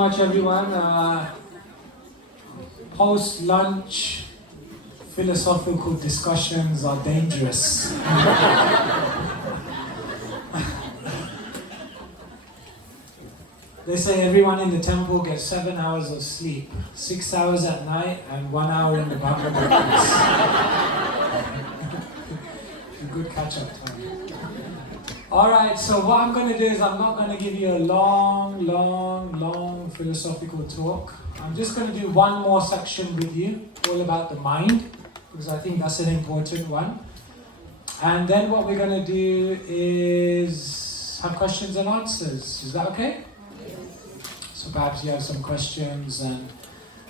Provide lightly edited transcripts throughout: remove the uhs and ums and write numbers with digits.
Much everyone. Post-lunch philosophical discussions are dangerous. They say everyone in the temple gets 7 hours of sleep, 6 hours at night and 1 hour in the Bhagavad. Good catch-up time. Alright, so what I'm going to do is I'm not going to give you a long philosophical talk. I'm just going to do one more section with you, all about the mind, because I think that's an important one. And then what we're going to do is have questions and answers. Is that okay? So perhaps you have some questions, and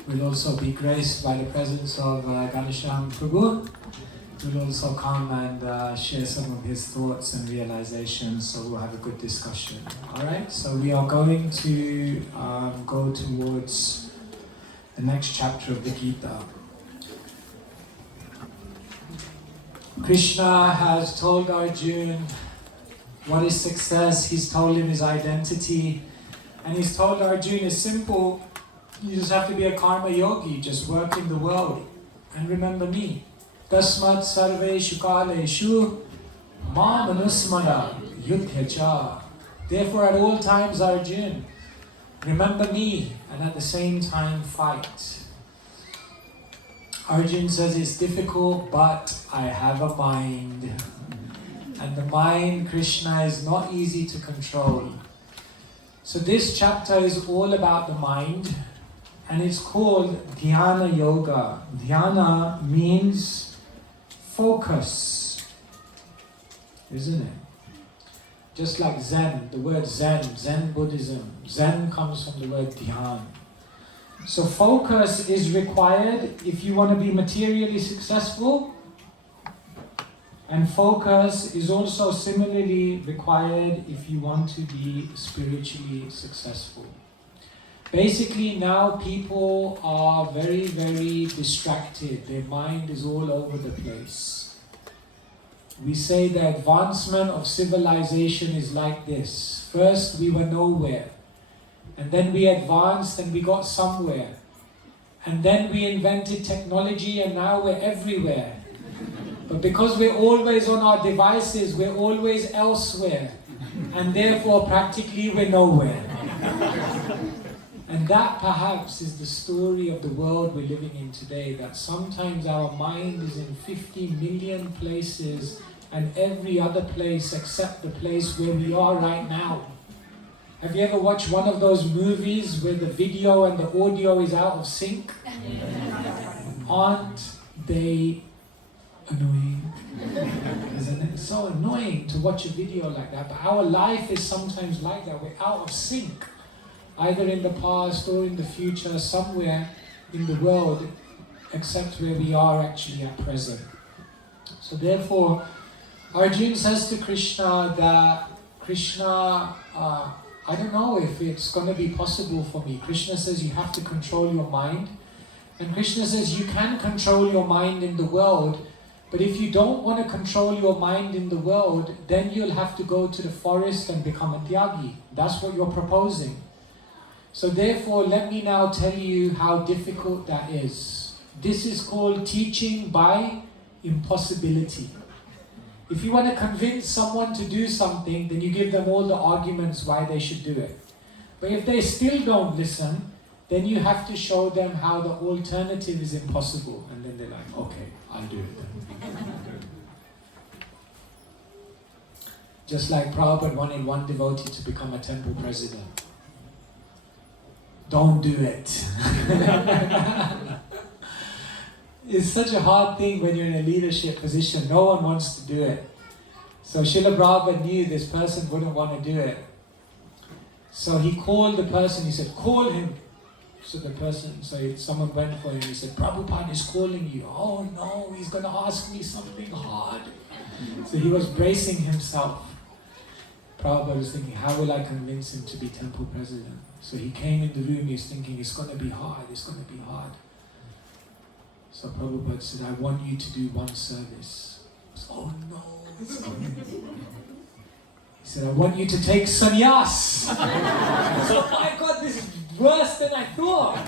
we'll also be graced by the presence of Ganesham Prabhu. We'll also come and share some of his thoughts and realizations, so we'll have a good discussion. Alright, so we are going to go towards the next chapter of the Gita. Krishna has told Arjuna what is success, he's told him his identity, and he's told Arjuna it's simple, you just have to be a karma yogi, just work in the world and remember me. Tasmat sarveshu kaleshu ma manusmara yudhyacha. Therefore at all times, Arjuna, remember me and at the same time fight. Arjuna says it's difficult, but I have a mind. And the mind, Krishna, is not easy to control. So this chapter is all about the mind, and it's called Dhyana Yoga. Dhyana means focus, isn't it? Just like Zen, the word Zen Buddhism. Zen comes from the word Dhyan. So focus is required if you want to be materially successful, and focus is also similarly required if you want to be spiritually successful. Basically now people are very distracted. Their mind is all over the place. We say the advancement of civilization is like this. First we were nowhere, and then we advanced and we got somewhere, and then we invented technology and now we're everywhere. But because we're always on our devices, we're always elsewhere, and therefore practically we're nowhere. And that perhaps is the story of the world we're living in today, that sometimes our mind is in 50 million places and every other place except the place where we are right now. Have you ever watched one of those movies where the video and the audio is out of sync? Aren't they annoying? Isn't it so annoying to watch a video like that? But our life is sometimes like that. We're out of sync. Either in the past or in the future, somewhere in the world, except where we are actually at present. So therefore, Arjuna says to Krishna that, Krishna, I don't know if it's going to be possible for me. Krishna says you have to control your mind. And Krishna says you can control your mind in the world, but if you don't want to control your mind in the world, then you'll have to go to the forest and become a tyagi. That's what you're proposing. So therefore, let me now tell you how difficult that is. This is called teaching by impossibility. If you want to convince someone to do something, then you give them all the arguments why they should do it. But if they still don't listen, then you have to show them how the alternative is impossible. And then they're like, okay, I'll do it then. Just like Prabhupada wanted one devotee to become a temple president. Don't do it. It's such a hard thing when you're in a leadership position. No one wants to do it. So Srila Prabhupada knew this person wouldn't want to do it. So he called the person, he said, call him. So someone went for him, he said, Prabhupada is calling you. Oh no, he's going to ask me something hard. So he was bracing himself. Prabhupada was thinking, how will I convince him to be temple president? So he came in the room, he was thinking, it's going to be hard, it's going to be hard. So Prabhupada said, I want you to do one service. Said, oh no, it's going to be... He said, I want you to take sannyas. So my God, this worse than I thought.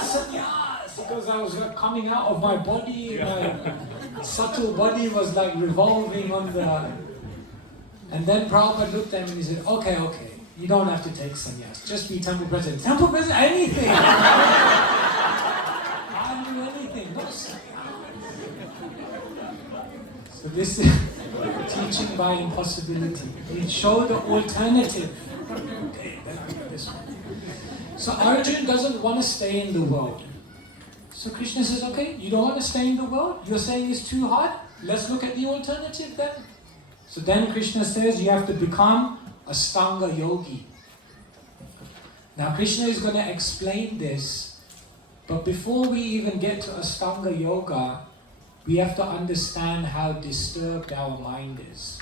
Sannyas! Because I was coming out of my body, my subtle body was like revolving on the... And then Prabhupada looked at him and he said, okay, you don't have to take sannyas. Just be temple president. Temple president, anything! I'll do anything, no sannyas. So this is teaching by impossibility. We show the alternative. Okay, then I'll do this one. So Arjuna doesn't want to stay in the world. So Krishna says, okay, you don't want to stay in the world? You're saying it's too hard? Let's look at the alternative then. So then Krishna says you have to become a Stanga yogi. Now Krishna is going to explain this, but before we even get to Astanga yoga, we have to understand how disturbed our mind is.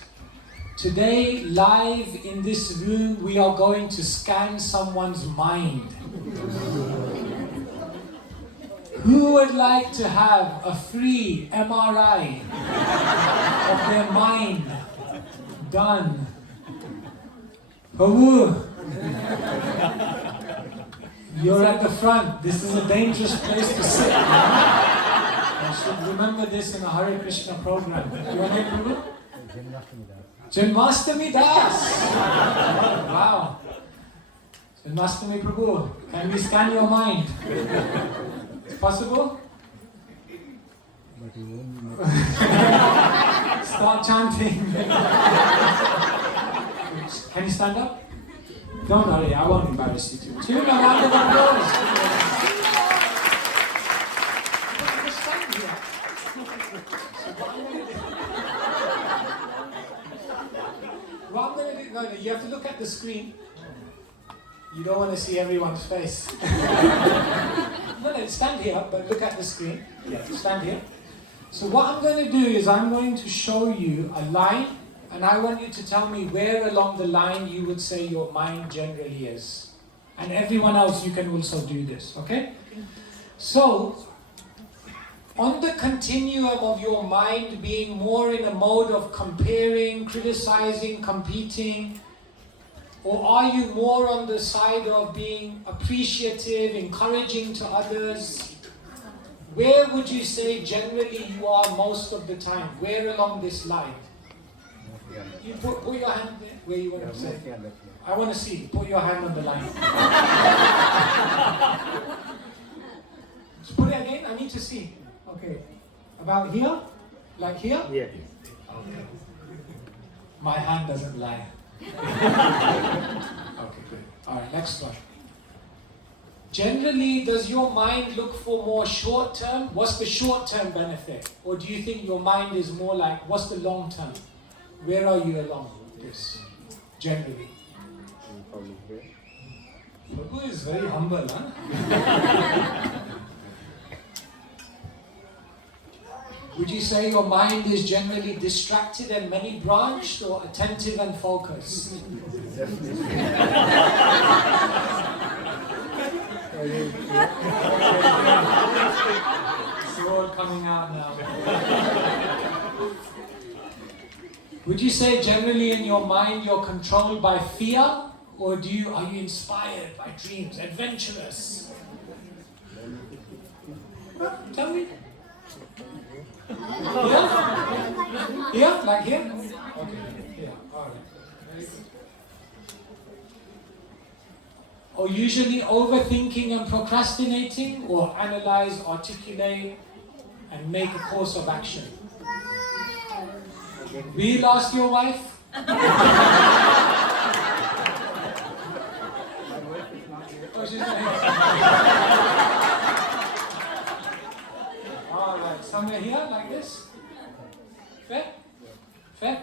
Today, live in this room, we are going to scan someone's mind. Who would like to have a free MRI of their mind done? Prabhu, you're at the front. This is a dangerous place to sit. I should remember this in a Hare Krishna program. Your name, Prabhu? Janmastami Das. Wow. Janmastami Prabhu, can we scan your mind? It's possible? Start chanting. Can you stand up? Don't worry, I won't embarrass you too much. Give him a round of applause. What I'm going to do, no, you have to look at the screen. You don't want to see everyone's face. No, stand here, but look at the screen. Yeah, stand here. So what I'm going to do is I'm going to show you a line, and I want you to tell me where along the line you would say your mind generally is. And everyone else, you can also do this, okay? So, on the continuum of your mind being more in a mode of comparing, criticizing, competing, or are you more on the side of being appreciative, encouraging to others? Where would you say generally you are most of the time? Where along this line? You put your hand there, where you want to say. I want to see. Put your hand on the line. Just put it again. I need to see. Okay. About here? Like here? Yeah. Okay. My hand doesn't lie. Okay, good. Alright, next one. Generally, does your mind look for more short term? What's the short term benefit? Or do you think your mind is more like, what's the long term? Where are you along this? Generally. Prabhu is very humble, huh? Would you say your mind is generally distracted and many branched, or attentive and focused? It's all coming out now. Would you say generally in your mind you're controlled by fear, or are you inspired by dreams, adventurous? Tell me. Here? Here? Like here? Okay. Yeah. Alright. Very good. Or usually overthinking and procrastinating, or analyze, articulate, and make a course of action. Will you ask your wife? Oh, she's not here. Alright, somewhere here, like this? Fair? Fair?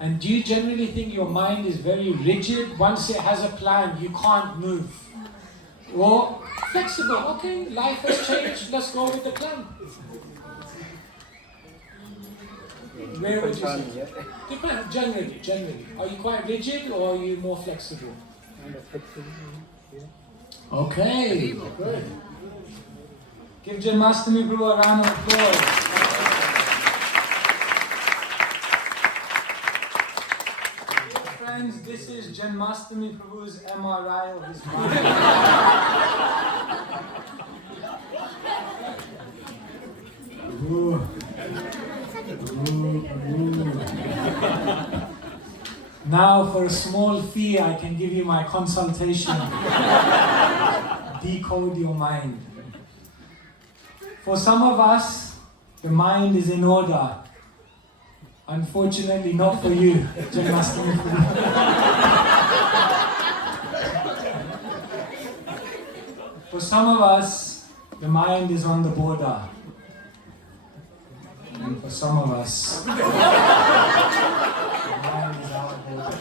And do you generally think your mind is very rigid? Once it has a plan, you can't move? Or flexible? Okay, life has changed, let's go with the plan. Where would you say? Depends, generally. Are you quite rigid or are you more flexible? Okay, good. Give Janmastami Guru a round of applause. Friends, this is Janmastami Prabhu's MRI of his mind. Now for a small fee I can give you my consultation. Decode your mind. For some of us, the mind is in order. Unfortunately, not for you. For some of us, the mind is on the border. And for some of us, the mind is out of border.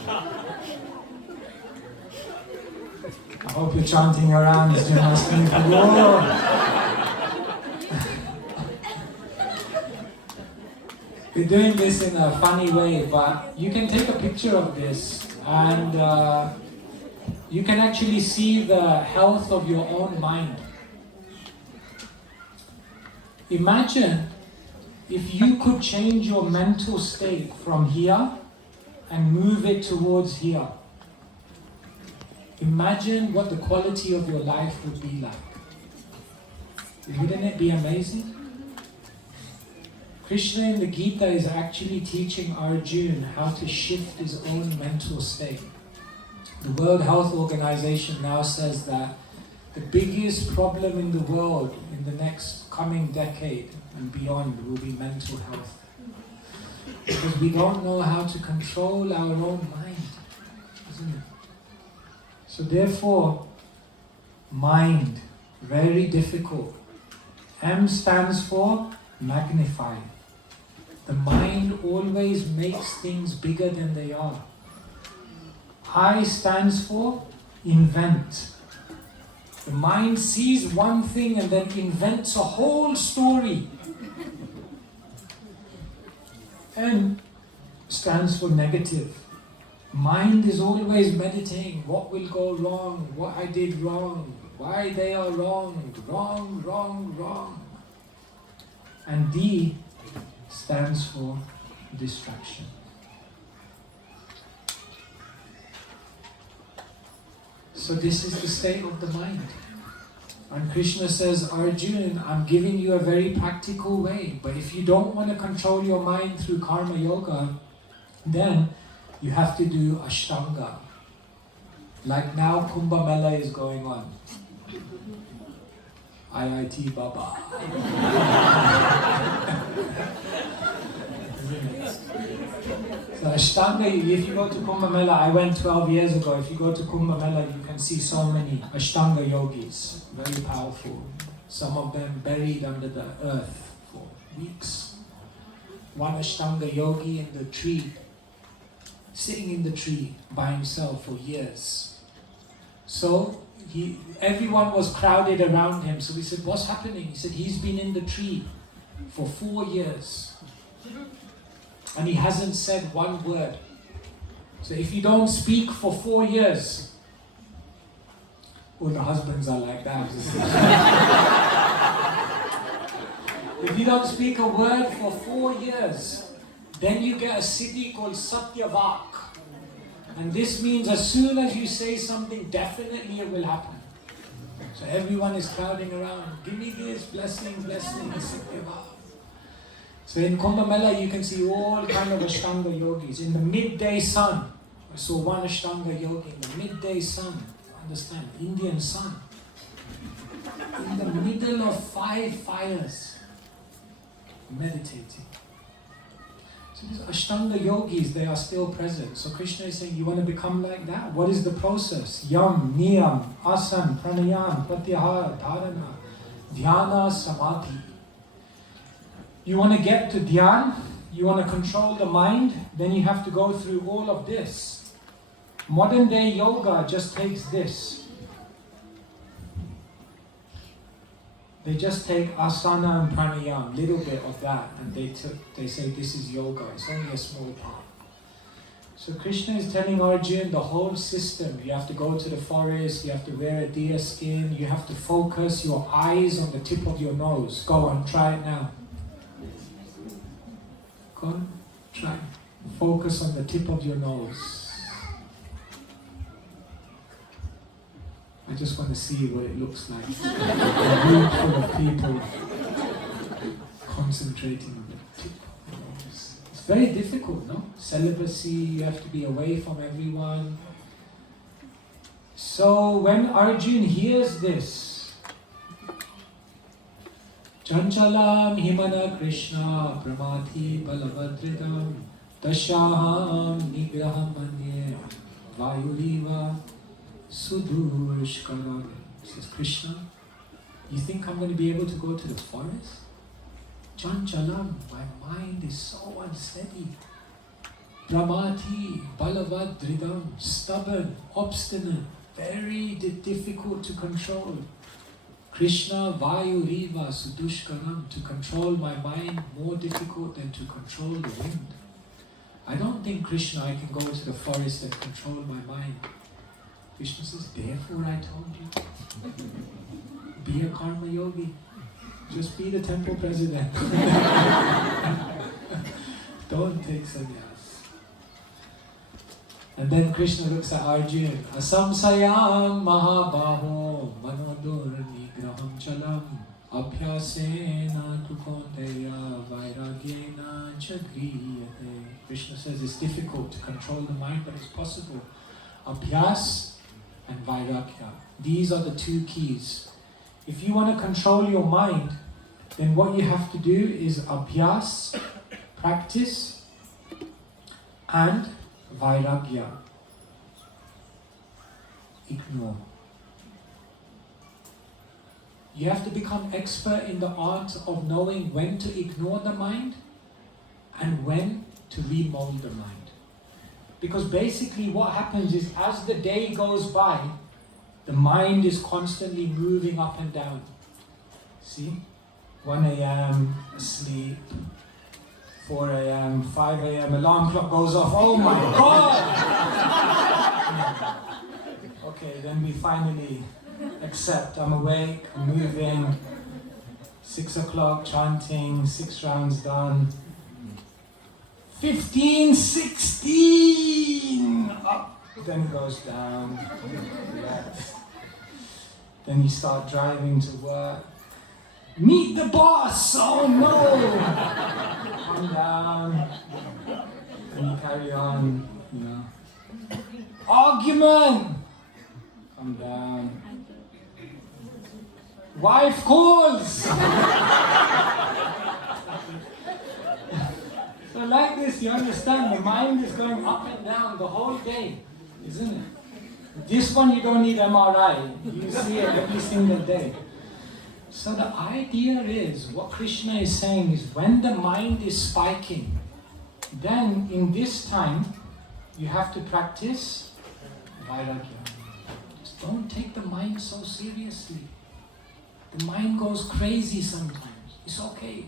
I hope you're chanting around this We're doing this in a funny way, but you can take a picture of this and you can actually see the health of your own mind. Imagine if you could change your mental state from here and move it towards here. Imagine what the quality of your life would be like. Wouldn't it be amazing? Krishna in the Gita is actually teaching Arjuna how to shift his own mental state. The World Health Organization now says that the biggest problem in the world in the next coming decade and beyond will be mental health. Because we don't know how to control our own mind, isn't it? So therefore, mind, very difficult. M stands for magnify. The mind always makes things bigger than they are. I stands for invent. The mind sees one thing and then invents a whole story. N stands for negative. Mind is always meditating what will go wrong, what I did wrong, why they are wrong, wrong, wrong, wrong. And D stands for distraction. So this is the state of the mind. And Krishna says, Arjuna, I'm giving you a very practical way, but if you don't want to control your mind through karma yoga, then you have to do Ashtanga. Like now Kumbh Mela is going on. IIT Baba. So Ashtanga, if you go to Kumbh Mela, I went 12 years ago, if you go to Kumbh Mela, you can see so many Ashtanga yogis, very powerful. Some of them buried under the earth for weeks. One Ashtanga yogi in the tree, sitting in the tree by himself for years. So everyone was crowded around him. So we said, what's happening? He said, he's been in the tree for 4 years. And he hasn't said one word. So if you don't speak for 4 years, all the husbands are like that. If you don't speak a word for 4 years, then you get a siddhi called Satyavak. And this means as soon as you say something, definitely it will happen. So everyone is crowding around. Give me this, blessing, blessing, Satyavak. So in Kumbh Mela you can see all kind of Ashtanga yogis. In the midday sun, I saw one Ashtanga yogi in the midday sun. Understand? Indian sun. In the middle of 5 fires, meditating. So these Ashtanga yogis, they are still present. So Krishna is saying, you want to become like that? What is the process? Yam, Niyam, Asan, Pranayam, Pratyahara, Dharana, Dhyana, Samadhi. You want to get to dhyan, you want to control the mind, then you have to go through all of this. Modern day yoga just takes this. They just take asana and pranayama, little bit of that, and they say this is yoga. It's only a small part. So Krishna is telling Arjuna the whole system. You have to go to the forest, you have to wear a deer skin, you have to focus your eyes on the tip of your nose. Go on, try it now. Go on, try. Focus on the tip of your nose. I just want to see what it looks like. A room full of people concentrating on the tip. It's very difficult, no? Celibacy, you have to be away from everyone. So when Arjun hears this, Chanchalam himana Krishna pramati balavadridam dashaham nigraham manye vayuriva sudushkaram. Says, Krishna, you think I'm going to be able to go to the forest? Chanchalam, my mind is so unsteady. Pramati balavadridam, stubborn, obstinate, very difficult to control. Krishna vayuriva sudushkaram, to control my mind more difficult than to control the wind. I don't think, Krishna, I can go to the forest and control my mind. Krishna says, therefore I told you, be a karma yogi. Just be the temple president. Don't take sannyas. And then Krishna looks at Arjuna. Asamsayam mahabaho manodur nigraham chalam abhyasena tu konteya vairagyena chagriyate. Krishna says it's difficult to control the mind, but it's possible. Abhyas and vairagya. These are the two keys. If you want to control your mind, then what you have to do is abhyas, practice, and vairagya, ignore. You have to become expert in the art of knowing when to ignore the mind and when to remold the mind. Because basically what happens is, as the day goes by, the mind is constantly moving up and down. See? 1 a.m. asleep, 4 a.m., 5 a.m., alarm clock goes off, oh my God! Okay, then we finally accept, I'm awake, I'm moving, 6 o'clock, chanting, 6 rounds done, 15, 16, up, then it goes down, relax. Then you start driving to work, meet the boss, oh no! Calm down, and you carry on, you know. Argument! Calm down. Wife calls! So like this, you understand, the mind is going up and down the whole day, isn't it? This one you don't need MRI, you see it every single day. So the idea is, what Krishna is saying is, when the mind is spiking, then in this time, you have to practice vairagya. Just don't take the mind so seriously. The mind goes crazy sometimes. It's okay.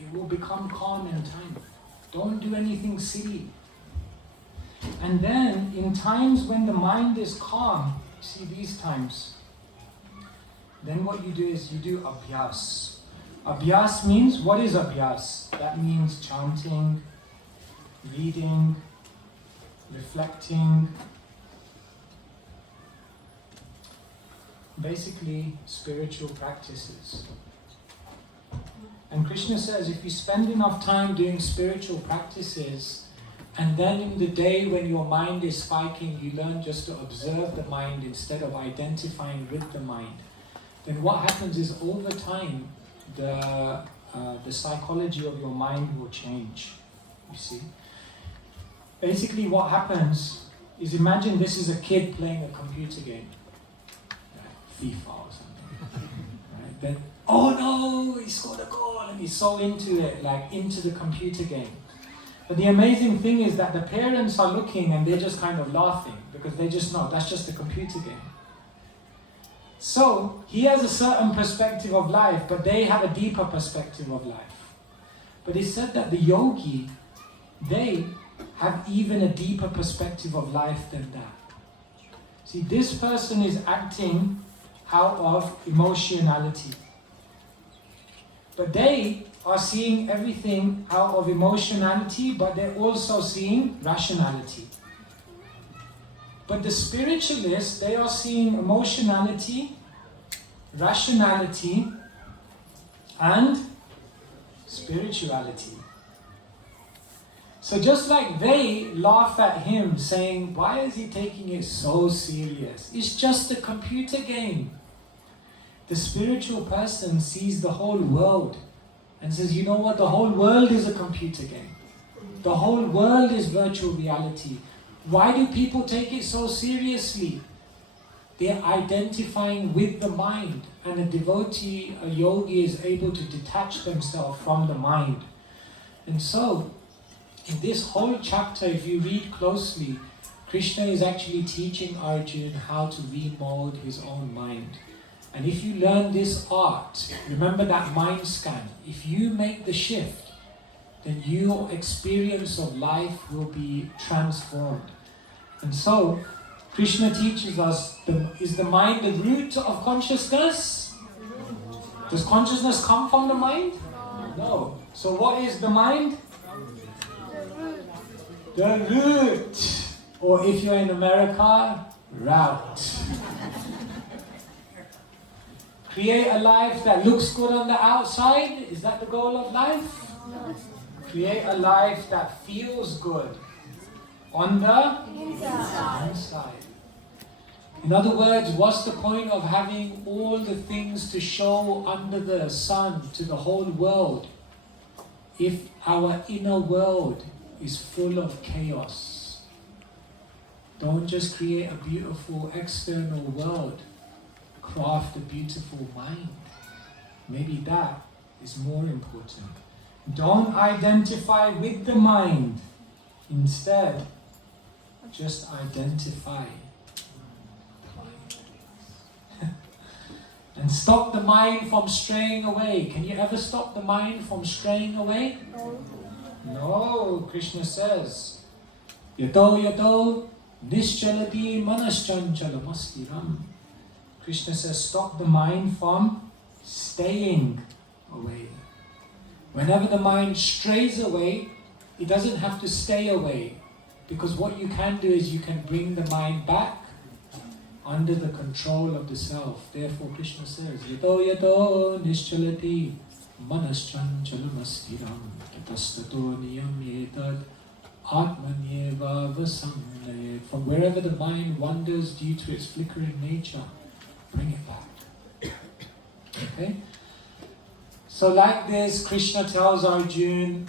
It will become calm in time. Don't do anything silly. And then, in times when the mind is calm, see these times, then what you do is you do abhyas. Abhyas means, what is abhyas? That means chanting, reading, reflecting, basically spiritual practices. And Krishna says, if you spend enough time doing spiritual practices, and then in the day when your mind is spiking, you learn just to observe the mind instead of identifying with the mind, then what happens is, over time, the psychology of your mind will change, you see. Basically what happens is, imagine this is a kid playing a computer game, FIFA or something, right? Then, oh no, he scored a goal, and he's so into it, like into the computer game. But the amazing thing is that the parents are looking and they're just kind of laughing, because they just know that's just a computer game. So he has a certain perspective of life, but they have a deeper perspective of life. But it's said that the yogi, they have even a deeper perspective of life than that. See, this person is acting out of emotionality. But they are seeing everything out of emotionality, but they're also seeing rationality. But the spiritualists, they are seeing emotionality, rationality, and spirituality. So just like they laugh at him saying, why is he taking it so serious? It's just a computer game. The spiritual person sees the whole world and says, you know what, the whole world is a computer game. The whole world is virtual reality. Why do people take it so seriously? They're identifying with the mind, and a devotee, a yogi, is able to detach themselves from the mind. And so, in this whole chapter, if you read closely, Krishna is actually teaching Arjuna how to remold his own mind. And if you learn this art, remember that mind scan, if you make the shift, then your experience of life will be transformed. And so, Krishna teaches us, is the mind the root of consciousness? Does consciousness come from the mind? No. So what is the mind? The root. Or if you're in America, route. Create a life that looks good on the outside. Is that the goal of life? Create a life that feels good on the inside. In other words, what's the point of having all the things to show under the sun to the whole world if our inner world is full of chaos? Don't just create a beautiful external world. Craft a beautiful mind. Maybe that is more important. Don't identify with the mind. Instead, just identify the mind. And stop the mind from straying away. Can you ever stop the mind from straying away? No, Krishna says, Yato nischalati manaschanchalamasstiram. Krishna says, stop the mind from staying away. Whenever the mind strays away, it doesn't have to stay away. Because what you can do is you can bring the mind back under the control of the self. Therefore Krishna says, Yato nischalati manaschanchalamasstiram tatastato niyamyetad atmanyeva vasamnayet. From wherever the mind wanders due to its flickering nature, bring it back. Okay? So like this, Krishna tells Arjuna,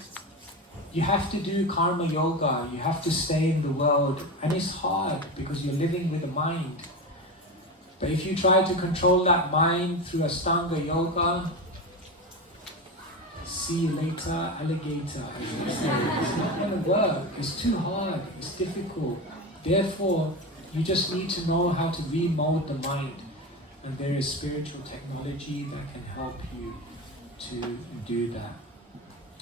you have to do karma yoga, you have to stay in the world. And it's hard because you're living with the mind. But if you try to control that mind through Ashtanga yoga, see you later, alligator, as they say. It's not going to work. It's too hard. It's difficult. Therefore, you just need to know how to remold the mind. And there is spiritual technology that can help you to do that.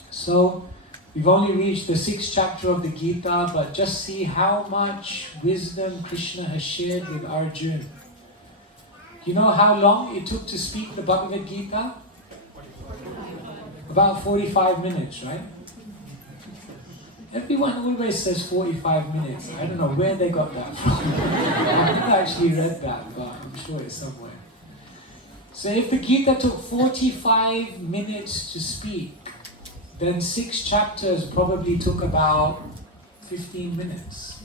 So, we've only reached the 6th chapter of the Gita, but just see how much wisdom Krishna has shared with Arjuna. You know how long it took to speak the Bhagavad Gita? About 45 minutes, right? Everyone always says 45 minutes. I don't know where they got that from. I haven't actually read that, but I'm sure it's somewhere. So if the Gita took 45 minutes to speak, then 6 chapters probably took about 15 minutes.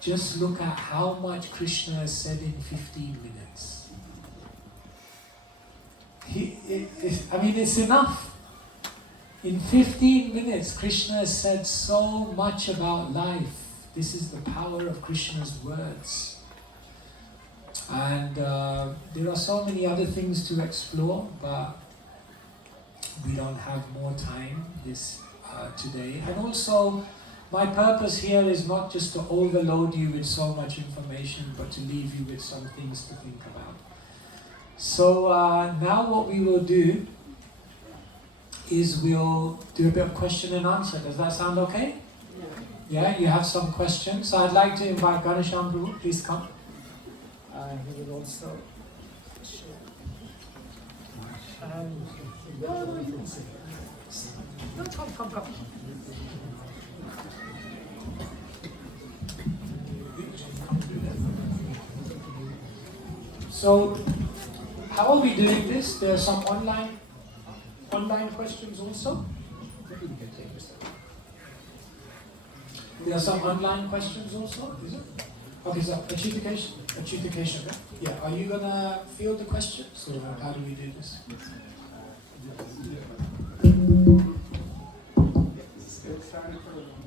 Just look at how much Krishna has said in 15 minutes. It's enough. In 15 minutes, Krishna has said so much about life. This is the power of Krishna's words. And there are so many other things to explore, but we don't have more time today. And also, my purpose here is not just to overload you with so much information, but to leave you with some things to think about. So now what we will do is we'll do a bit of question and answer. Does that sound okay? Yeah, you have some questions. So I'd like to invite Ganesham Prabhu, please come. He will also share. Come. So, how are we doing this? There are some online questions also. Maybe we can take this. There are some online questions also, is it? Okay, so adjudication, right? Yeah, are you gonna field the questions, or how do we do this?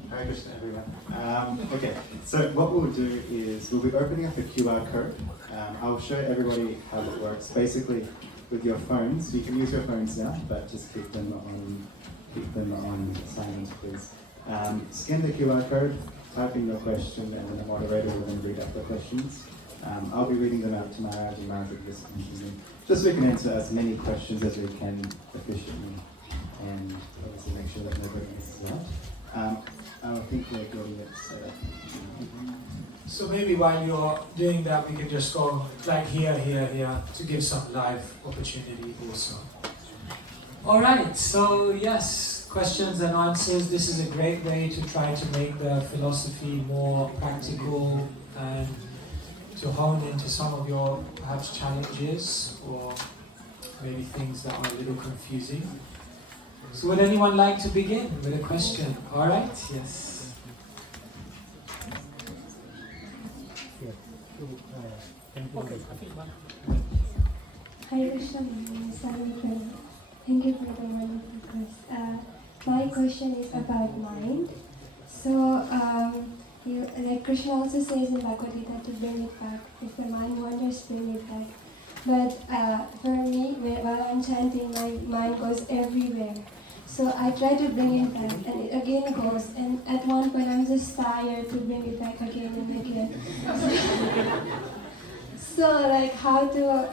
Hare Krishna, everyone. Okay, so what we'll do is we'll be opening up a QR code. I'll show everybody how it works. Basically, with your phones, you can use your phones now, but just keep them on silent, please. Scan the QR code, type in your question, and then the moderator will then read out the questions. I'll be reading them out to Maharaj and Maharaj will be listening, just so we can answer as many questions as we can efficiently, and obviously make sure that nobody misses out. I think we're getting it set up. So maybe while you're doing that, we can just go like here, to give some live opportunity also. Alright, so yes, questions and answers. This is a great way to try to make the philosophy more practical and to hone into some of your perhaps challenges or maybe things that are a little confusing. So would anyone like to begin with a question? Alright, yes. Hare Krishna, my name is Swami. Thank you for the wonderful class. My question is about mind. So, like Krishna also says in Bhagavad Gita to bring it back. If the mind wanders, bring it back. But for me, while I'm chanting, my mind goes everywhere. So I try to bring it back, and it again goes. And at one point, I'm just tired to bring it back again and again. So, like, how to,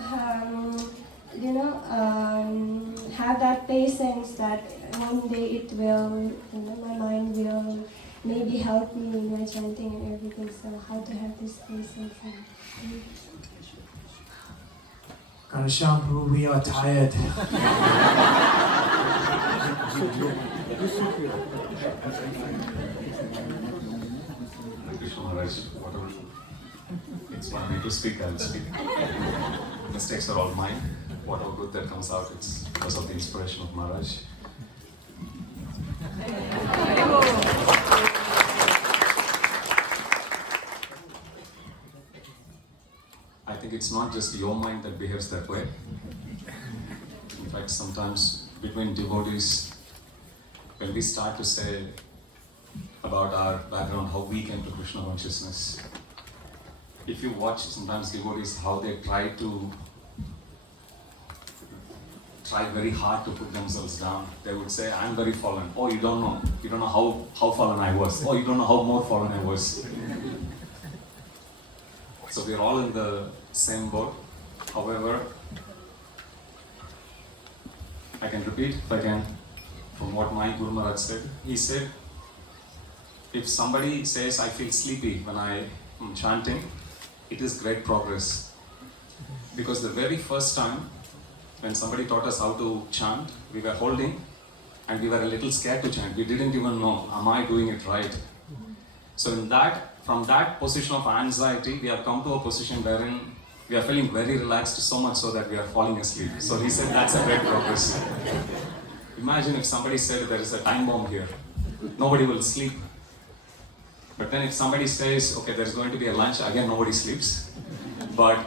have that patience that one day it will, my mind will maybe help me in my chanting and everything. So, how to have this patience? Kanashampur, we are tired. Krishna Maharaj, whatever inspire me to speak, I will speak. Mistakes are all mine. Whatever good that comes out, it's because of the inspiration of Maharaj. I think it's not just your mind that behaves that way. In fact, sometimes between devotees, when we start to say about our background, how we came to Krishna consciousness, if you watch sometimes devotees, how they try very hard to put themselves down. They would say, I'm very fallen. Oh, you don't know how fallen I was. Oh, you don't know how more fallen I was. So we're all in the same boat. However, I can repeat if I can from what my Guru Maharaj said. He said, if somebody says, I feel sleepy when I am chanting, it is great progress. Because the very first time when somebody taught us how to chant, we were holding and we were a little scared to chant. We didn't even know, am I doing it right? So from that position of anxiety, we have come to a position wherein we are feeling very relaxed, so much so that we are falling asleep. So he said that's a great progress. Imagine if somebody said there is a time bomb here. Nobody will sleep. But then if somebody says, okay, there's going to be a lunch, again nobody sleeps. But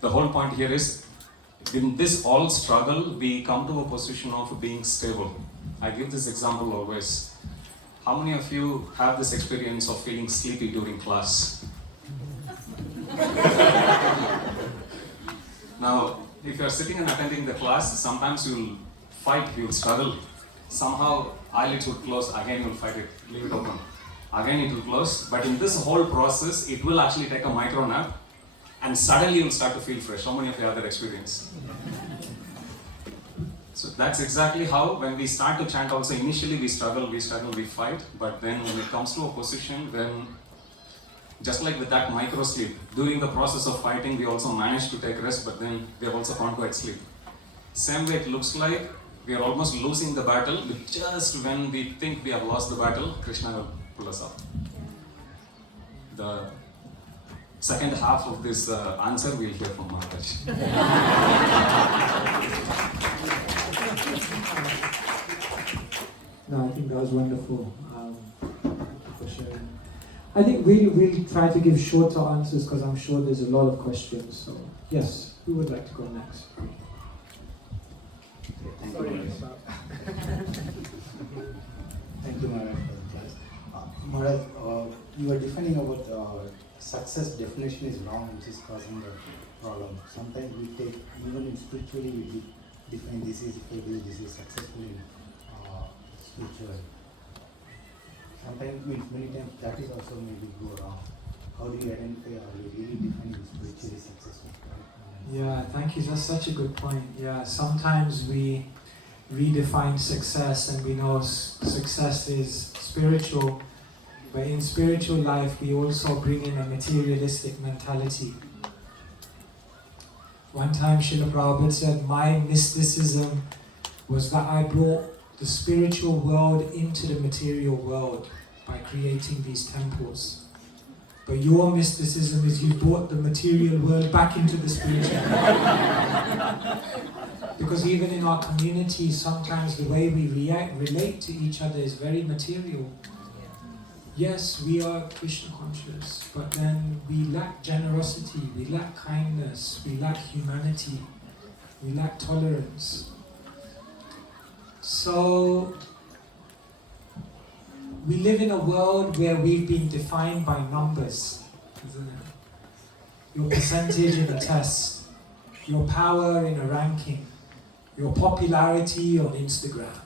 the whole point here is, in this all struggle, we come to a position of being stable. I give this example always. How many of you have this experience of feeling sleepy during class? Now, if you are sitting and attending the class, sometimes you'll fight, you'll struggle. Somehow, eyelids will close, again you'll fight it, leave it open. Again it will close, but in this whole process, it will actually take a micro nap, and suddenly you'll start to feel fresh. How many of you have that experience? So that's exactly how, when we start to chant also, initially we struggle, we fight, but then when it comes to a position when, just like with that micro sleep, during the process of fighting, we also manage to take rest, but then we have also gone to sleep. Same way it looks like, we are almost losing the battle, but just when we think we have lost the battle, Krishna will pull us up. The second half of this answer we'll hear from Maharaj. No, I think that was wonderful for sharing. I think we'll try to give shorter answers because I'm sure there's a lot of questions. So, yes, who would like to go next? Thank you, Maharaj, for the class. Maharaj, you were defining about success definition is wrong, which is causing the problem. Sometimes we take, even in spiritually, we define this is if I do, this is successful in spiritual. Sometimes, many times, that is also maybe go wrong. How do you identify, are you really defining spiritually successful? Yeah, thank you. That's such a good point. Yeah, sometimes we redefine success and we know success is spiritual, but in spiritual life we also bring in a materialistic mentality. One time Srila Prabhupada said, my mysticism was that I brought the spiritual world into the material world by creating these temples. But your mysticism is you brought the material world back into the spiritual world. Because even in our community, sometimes the way we relate to each other is very material. Yes, we are Krishna conscious, but then we lack generosity, we lack kindness, we lack humanity, we lack tolerance. So, we live in a world where we've been defined by numbers, isn't it? Your percentage in a test, your power in a ranking, your popularity on Instagram,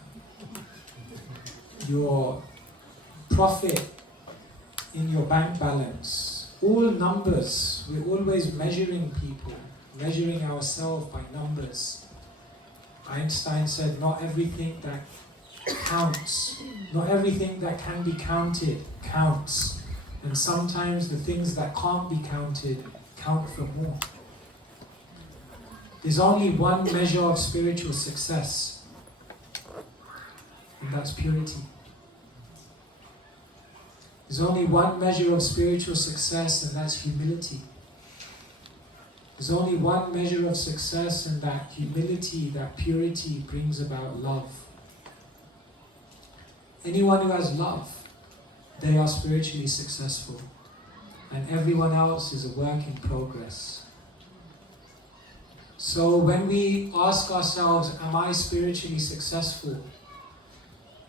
your profit in your bank balance, all numbers. We're always measuring people, measuring ourselves by numbers. Einstein said, not everything that counts, not everything that can be counted counts. And sometimes the things that can't be counted count for more. There's only one measure of spiritual success, and that's purity. There's only one measure of spiritual success, and that's humility. There's only one measure of success, and that humility, that purity brings about love. Anyone who has love, they are spiritually successful. And everyone else is a work in progress. So when we ask ourselves, am I spiritually successful?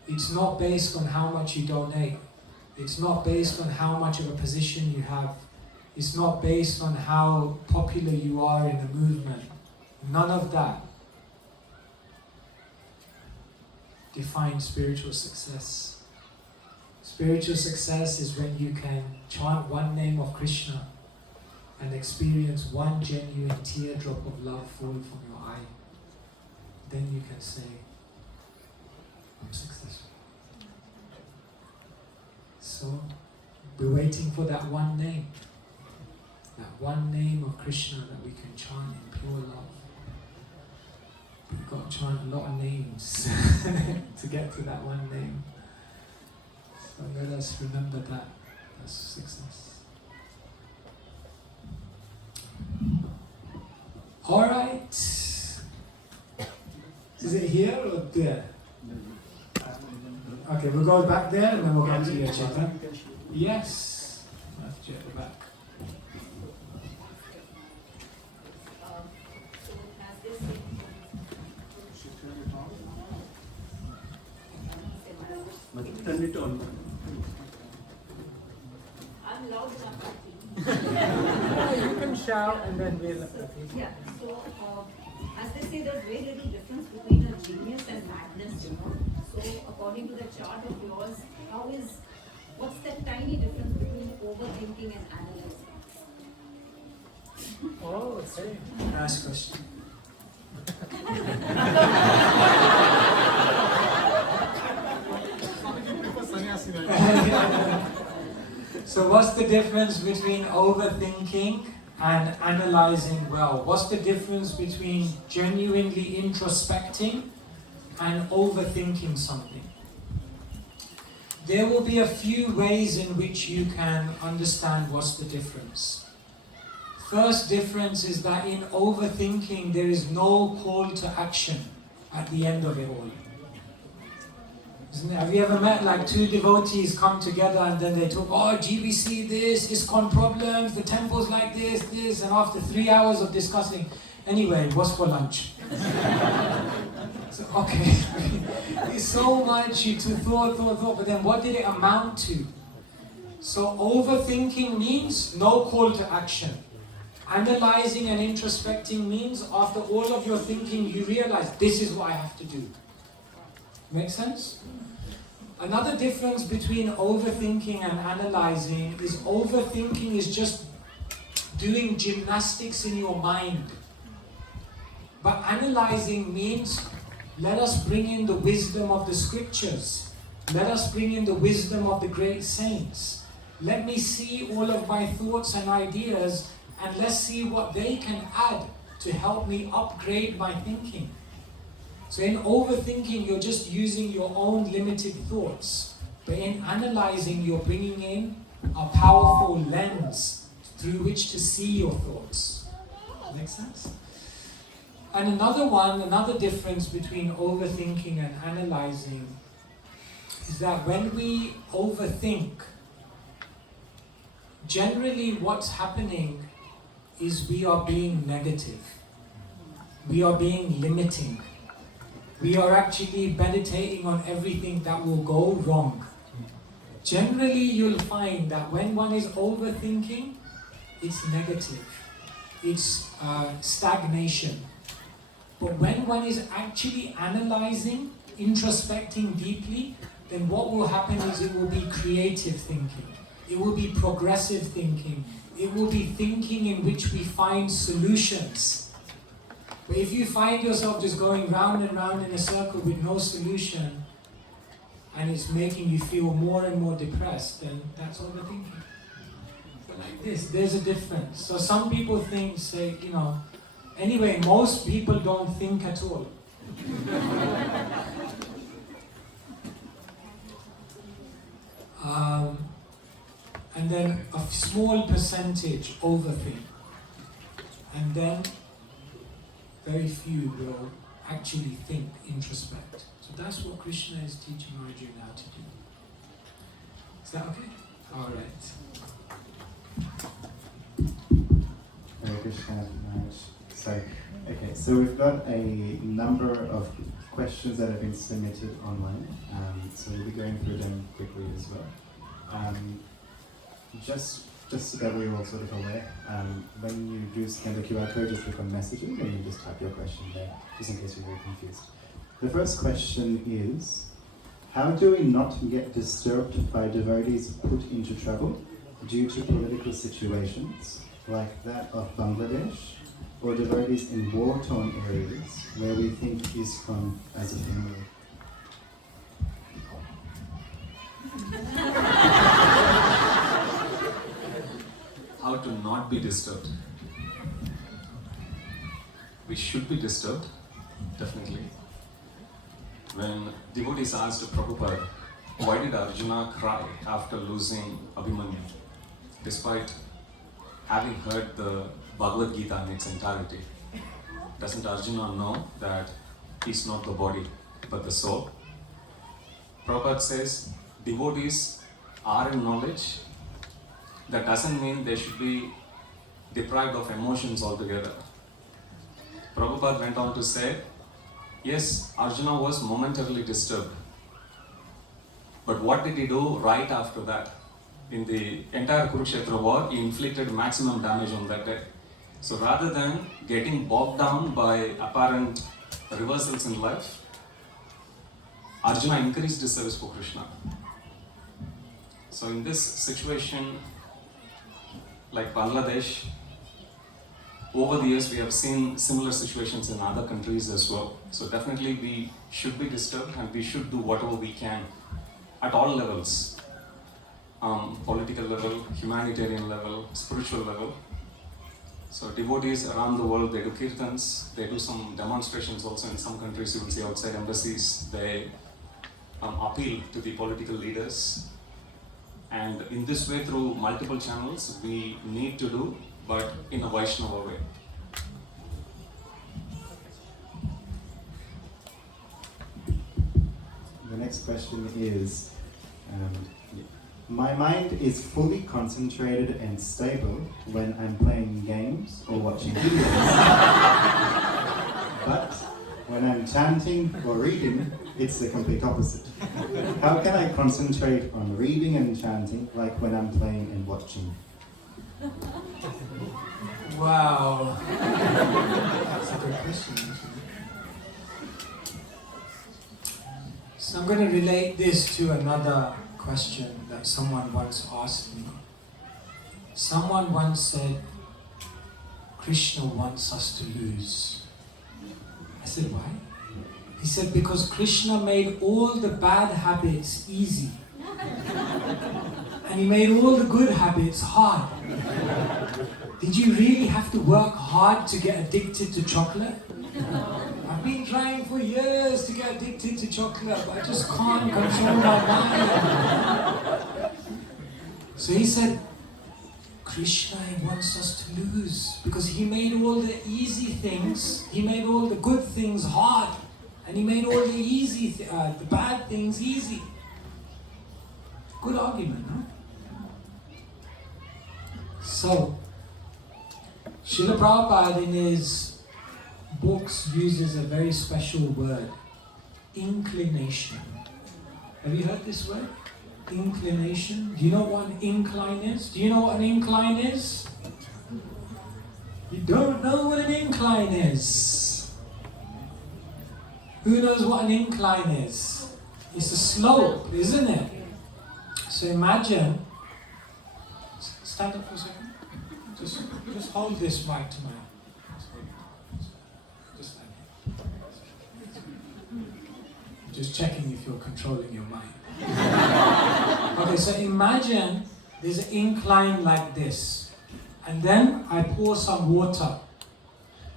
It's not based on how much you donate. It's not based on how much of a position you have. It's not based on how popular you are in a movement. None of that defines spiritual success. Spiritual success is when you can chant one name of Krishna and experience one genuine teardrop of love fall from your eye. Then you can say, I'm successful. So, we're waiting for that one name. That one name of Krishna that we can chant in pure love. We've got to chant a lot of names to get to that one name. So let us remember that as success. Alright. Is it here or there? Okay, we'll go back there and then we'll get to your chapter. Yes. Left you at the back. Turn it on. I'm loud enough. You can shout and then we'll Yeah, so as they say, there's very little difference between a genius and madness, you know. So according to the chart of yours, what's that tiny difference between overthinking and analyzing? Oh, okay. Nice question. So what's the difference between overthinking and analyzing well? What's the difference between genuinely introspecting and overthinking something? There will be a few ways in which you can understand what's the difference. First difference is that in overthinking there is no call to action at the end of it all. Isn't it? Have you ever met like two devotees come together and then they talk, oh GBC this, ISKCON problems, the temple's like this, and after 3 hours of discussing, anyway, what's for lunch? So, okay, it's so much you to thought, but then what did it amount to? So overthinking means no call to action. Analyzing and introspecting means after all of your thinking you realize this is what I have to do. Make sense? Another difference between overthinking and analyzing is overthinking is just doing gymnastics in your mind. But analyzing means let us bring in the wisdom of the scriptures. Let us bring in the wisdom of the great saints. Let me see all of my thoughts and ideas and let's see what they can add to help me upgrade my thinking. So in overthinking, you're just using your own limited thoughts. But in analyzing, you're bringing in a powerful lens through which to see your thoughts. Make sense? And another difference between overthinking and analyzing is that when we overthink, generally what's happening is we are being negative. We are being limiting. We are actually meditating on everything that will go wrong. Generally, you'll find that when one is overthinking, it's negative. It's stagnation. But when one is actually analyzing, introspecting deeply, then what will happen is it will be creative thinking. It will be progressive thinking. It will be thinking in which we find solutions. But if you find yourself just going round and round in a circle with no solution, and it's making you feel more and more depressed, then that's overthinking. But like this, there's a difference. So some people say, anyway, most people don't think at all. And then a small percentage overthink. And then very few will actually think, introspect. So that's what Krishna is teaching Arjuna how to do. Is that okay? All right. Hare Krishna, Maharaj. So we've got a number of questions that have been submitted online. So we'll be going through them quickly as well. Just so that we're all sort of aware, when you do scan the QR code, just click on messaging and you just type your question there, just in case you're very confused. The first question is, how do we not get disturbed by devotees put into trouble due to political situations like that of Bangladesh, or devotees in war-torn areas where we think ISKCON as a family? How to not be disturbed. We should be disturbed, definitely. When devotees asked Prabhupada, why did Arjuna cry after losing Abhimanyu, despite having heard the Bhagavad Gita in its entirety? Doesn't Arjuna know that he's not the body, but the soul? Prabhupada says, devotees are in knowledge. That doesn't mean they should be deprived of emotions altogether. Prabhupada went on to say, yes, Arjuna was momentarily disturbed. But what did he do right after that? In the entire Kurukshetra war, he inflicted maximum damage on that day. So rather than getting bogged down by apparent reversals in life, Arjuna increased his service for Krishna. So in this situation, like Bangladesh, over the years we have seen similar situations in other countries as well. So definitely we should be disturbed and we should do whatever we can at all levels. Political level, humanitarian level, spiritual level. So devotees around the world, they do kirtans, they do some demonstrations also in some countries. You will see outside embassies, they appeal to the political leaders. And in this way, through multiple channels, we need to do but in a Vaishnava way. The next question is, my mind is fully concentrated and stable when I'm playing games or watching videos. But when I'm chanting or reading, it's the complete opposite. How can I concentrate on reading and chanting like when I'm playing and watching? Wow. That's a good question, isn't it? So I'm going to relate this to another question that someone once asked me. Someone once said, Krishna wants us to lose. I said, why? He said, because Krishna made all the bad habits easy. And he made all the good habits hard. Did you really have to work hard to get addicted to chocolate? I've been trying for years to get addicted to chocolate, but I just can't control my mind. So he said, Krishna wants us to lose because he made all the easy things, he made all the good things hard, and he made all the bad things easy. Good argument, no? So, Srila Prabhupada in his books uses a very special word, inclination. Have you heard this word? Inclination. Do you know what an incline is? Do you know what an incline is? You don't know what an incline is. Who knows what an incline is? It's a slope, isn't it? So imagine, stand up for a second. Just hold this mic to my just like that. Just checking if you're controlling your mind. Okay, so imagine there's an incline like this, and then I pour some water.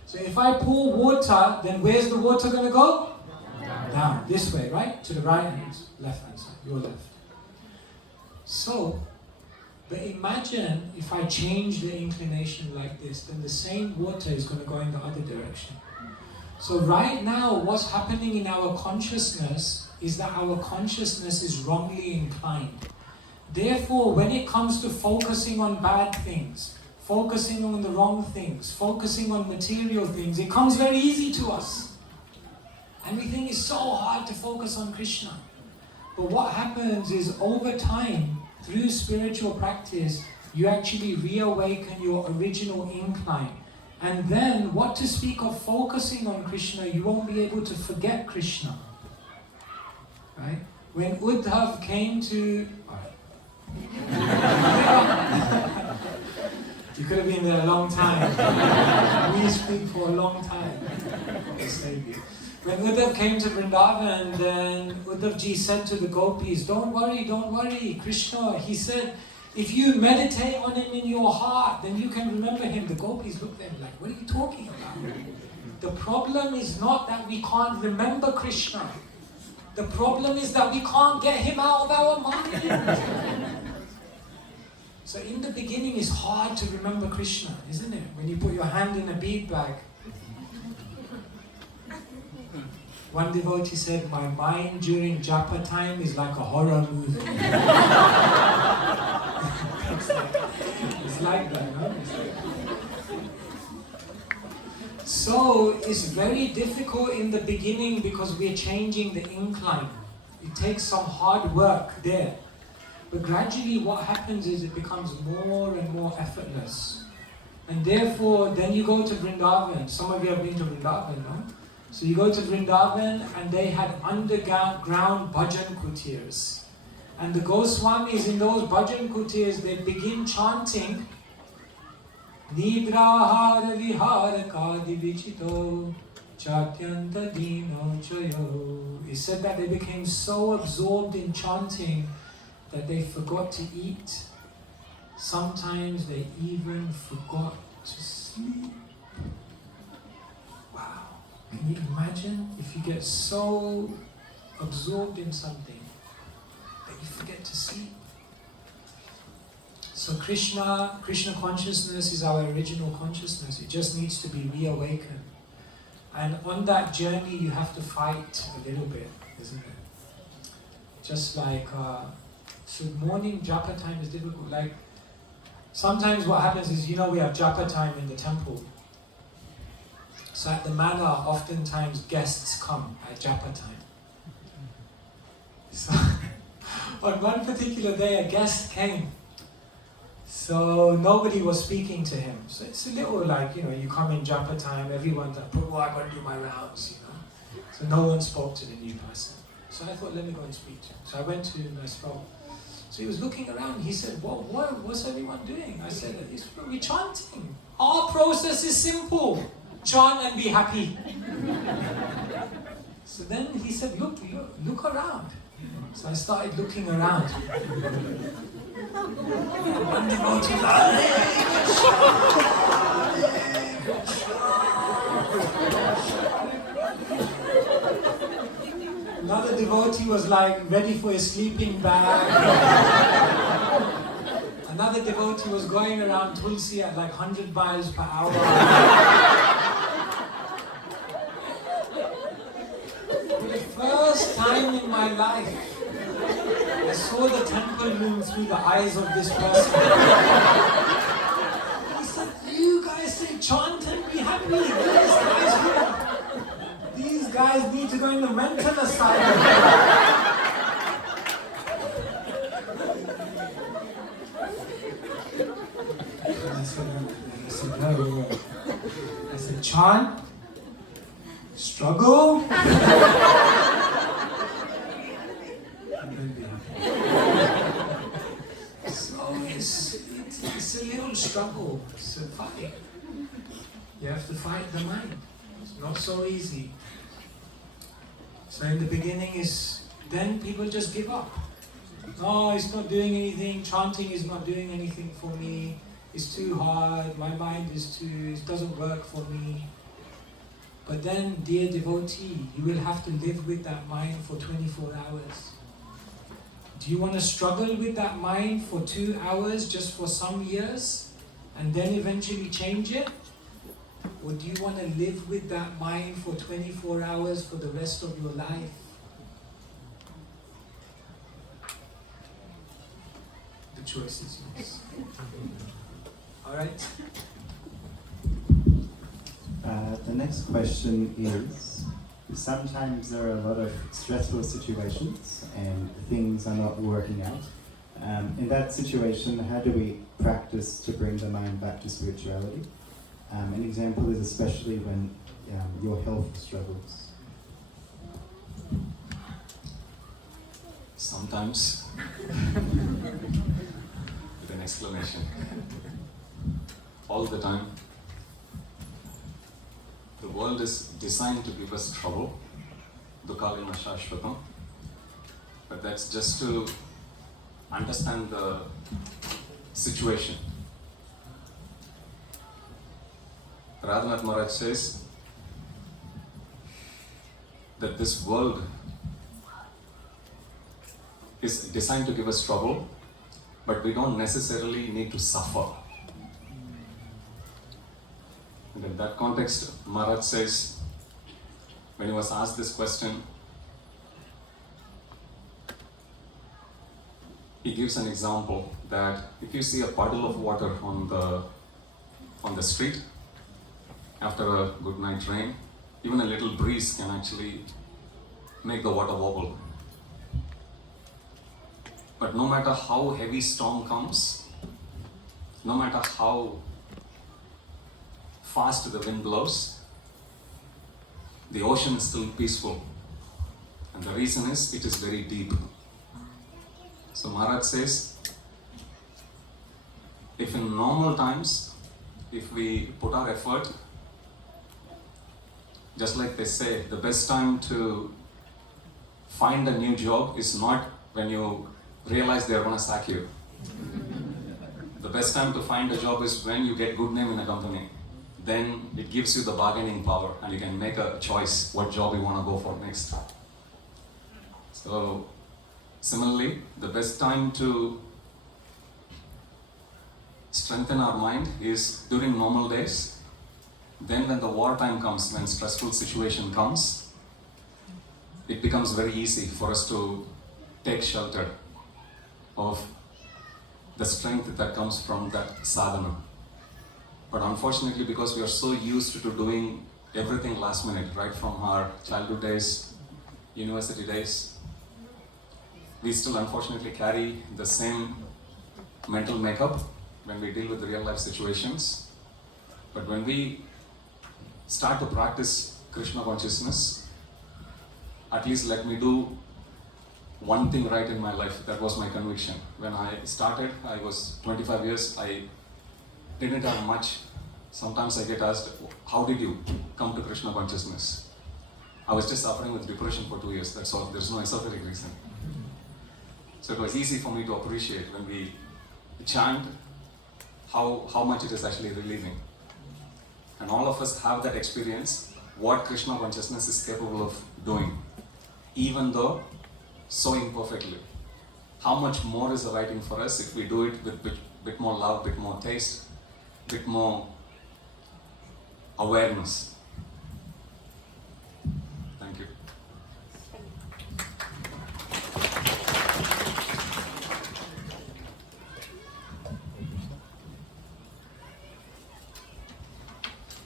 So if I pour water, then where's the water going to go? Down, this way, right? To the right hand, left hand side, your left. So, but imagine if I change the inclination like this, then the same water is going to go in the other direction. So right now, what's happening in our consciousness is that our consciousness is wrongly inclined. Therefore, when it comes to focusing on bad things, focusing on the wrong things, focusing on material things, it comes very easy to us. And we think it's so hard to focus on Krishna. But what happens is over time, through spiritual practice, you actually reawaken your original incline. And then, what to speak of focusing on Krishna, you won't be able to forget Krishna. Right? When Uddhav came to... You could have been there a long time. We speak for a long time. When Uddhav came to Vrindavan, then Uddhav ji said to the gopis, don't worry, Krishna. He said, if you meditate on him in your heart, then you can remember him. The gopis looked at him like, what are you talking about? The problem is not that we can't remember Krishna. The problem is that we can't get him out of our mind. So in the beginning, it's hard to remember Krishna, isn't it? When you put your hand in a bead bag. One devotee said, my mind during japa time is like a horror movie. It's like that, no? So it's very difficult in the beginning because we're changing the incline. It takes some hard work there. But gradually what happens is it becomes more and more effortless. And therefore, then you go to Vrindavan. Some of you have been to Vrindavan, no? So you go to Vrindavan and they had underground bhajan kutirs. And the Goswamis in those bhajan kutirs, they begin chanting Nidrahara vihara kadi vichito chatyanta dino chayo. It said that they became so absorbed in chanting that they forgot to eat. Sometimes they even forgot to sleep. Wow. Can you imagine if you get so absorbed in something that you forget to sleep? So Krishna consciousness is our original consciousness. It just needs to be reawakened. And on that journey you have to fight a little bit, isn't it? Just like, so morning japa time is difficult. Like, sometimes what happens is, we have japa time in the temple. So at the manor, oftentimes guests come at japa time. So on one particular day, a guest came. So nobody was speaking to him. So it's a little like, you come in japa time, everyone's like, Prabhu, I got to do my rounds, So no one spoke to the new person. So I thought, let me go and speak to him. So I went to him and I spoke. So he was looking around. He said, what's everyone doing? I said, we're chanting. Our process is simple. Chant and be happy. So then he said, look around. So I started looking around. One devotee was like, another devotee was like ready for his sleeping bag. Another devotee was going around Tulsi at like 100 miles per hour. For the first time in my life, I saw the temple room through the eyes of this person. He said, you guys say chant and be happy. These guys need to go in the mental asylum. I said, no. I said, chant, struggle, so it's a little struggle. It's a fight. You have to fight the mind. It's not so easy. So in the beginning then people just give up. No, it's not doing anything. Chanting is not doing anything for me. It's too hard. My mind it doesn't work for me. But then, dear devotee, you will have to live with that mind for 24 hours. Do you want to struggle with that mind for 2 hours just for some years and then eventually change it? Or do you want to live with that mind for 24 hours for the rest of your life? The choice is yours. Alright? The next question is, sometimes there are a lot of stressful situations and things are not working out. In that situation, how do we practice to bring the mind back to spirituality? An example is especially when your health struggles. Sometimes, with an exclamation. All the time. The world is designed to give us trouble. Dukhalina shashvatam. But that's just to understand the situation. Radhanath Maharaj says that this world is designed to give us trouble, but we don't necessarily need to suffer. And in that context, Maharaj says, when he was asked this question, he gives an example that if you see a puddle of water on the street, after a good night rain, even a little breeze can actually make the water wobble. But no matter how heavy storm comes, no matter how fast the wind blows, the ocean is still peaceful. And the reason is, it is very deep. So Maharaj says, if in normal times, if we put our effort, just like they say, the best time to find a new job is not when you realize they're going to sack you. The best time to find a job is when you get good name in a company. Then it gives you the bargaining power and you can make a choice what job you want to go for next. So, similarly, the best time to strengthen our mind is during normal days. Then when the wartime comes, when stressful situation comes, it becomes very easy for us to take shelter of the strength that comes from that sadhana. But unfortunately, because we are so used to doing everything last minute, right from our childhood days, university days, we still unfortunately carry the same mental makeup when we deal with real life situations. But when we start to practice Krishna consciousness, at least let me do one thing right in my life. That was my conviction. When I started, I was 25 years, I didn't have much. Sometimes I get asked, how did you come to Krishna consciousness? I was just suffering with depression for 2 years, that's all. There's no esoteric reason. So it was easy for me to appreciate when we chant how much it is actually relieving. And all of us have that experience, what Krishna consciousness is capable of doing, even though so imperfectly. How much more is awaiting for us if we do it with bit more love, bit more taste, bit more awareness. Thank you.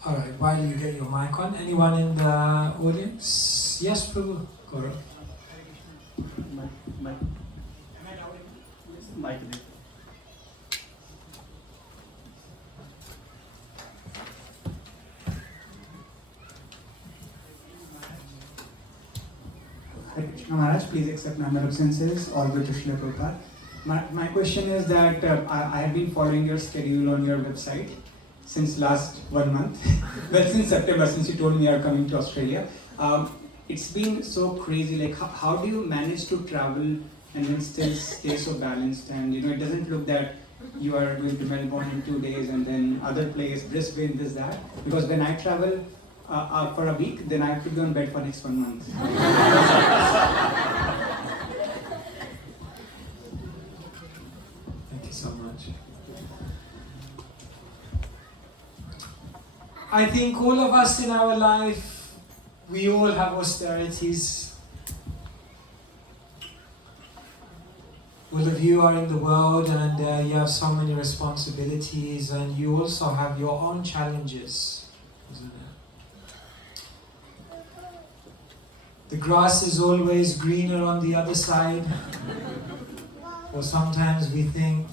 Alright, while you get your mic on, anyone in the audience? Yes, Prabhu? Gaurav. Hare Krishna Maharaj, please accept my obeisances, all good to Srila Prabhupada. My question is that I have been following your schedule on your website since last 1 month. Well, since September, since you told me you are coming to Australia. It's been so crazy, like how do you manage to travel and then still stay so balanced? And it doesn't look that you are going to Melbourne in 2 days and then other place, Brisbane, this, that. Because when I travel for a week, then I have to be on bed for next 1 month. Thank you so much. I think all of us in our life, we all have austerities. All of you are in the world and you have so many responsibilities, and you also have your own challenges, isn't it? The grass is always greener on the other side. Or sometimes we think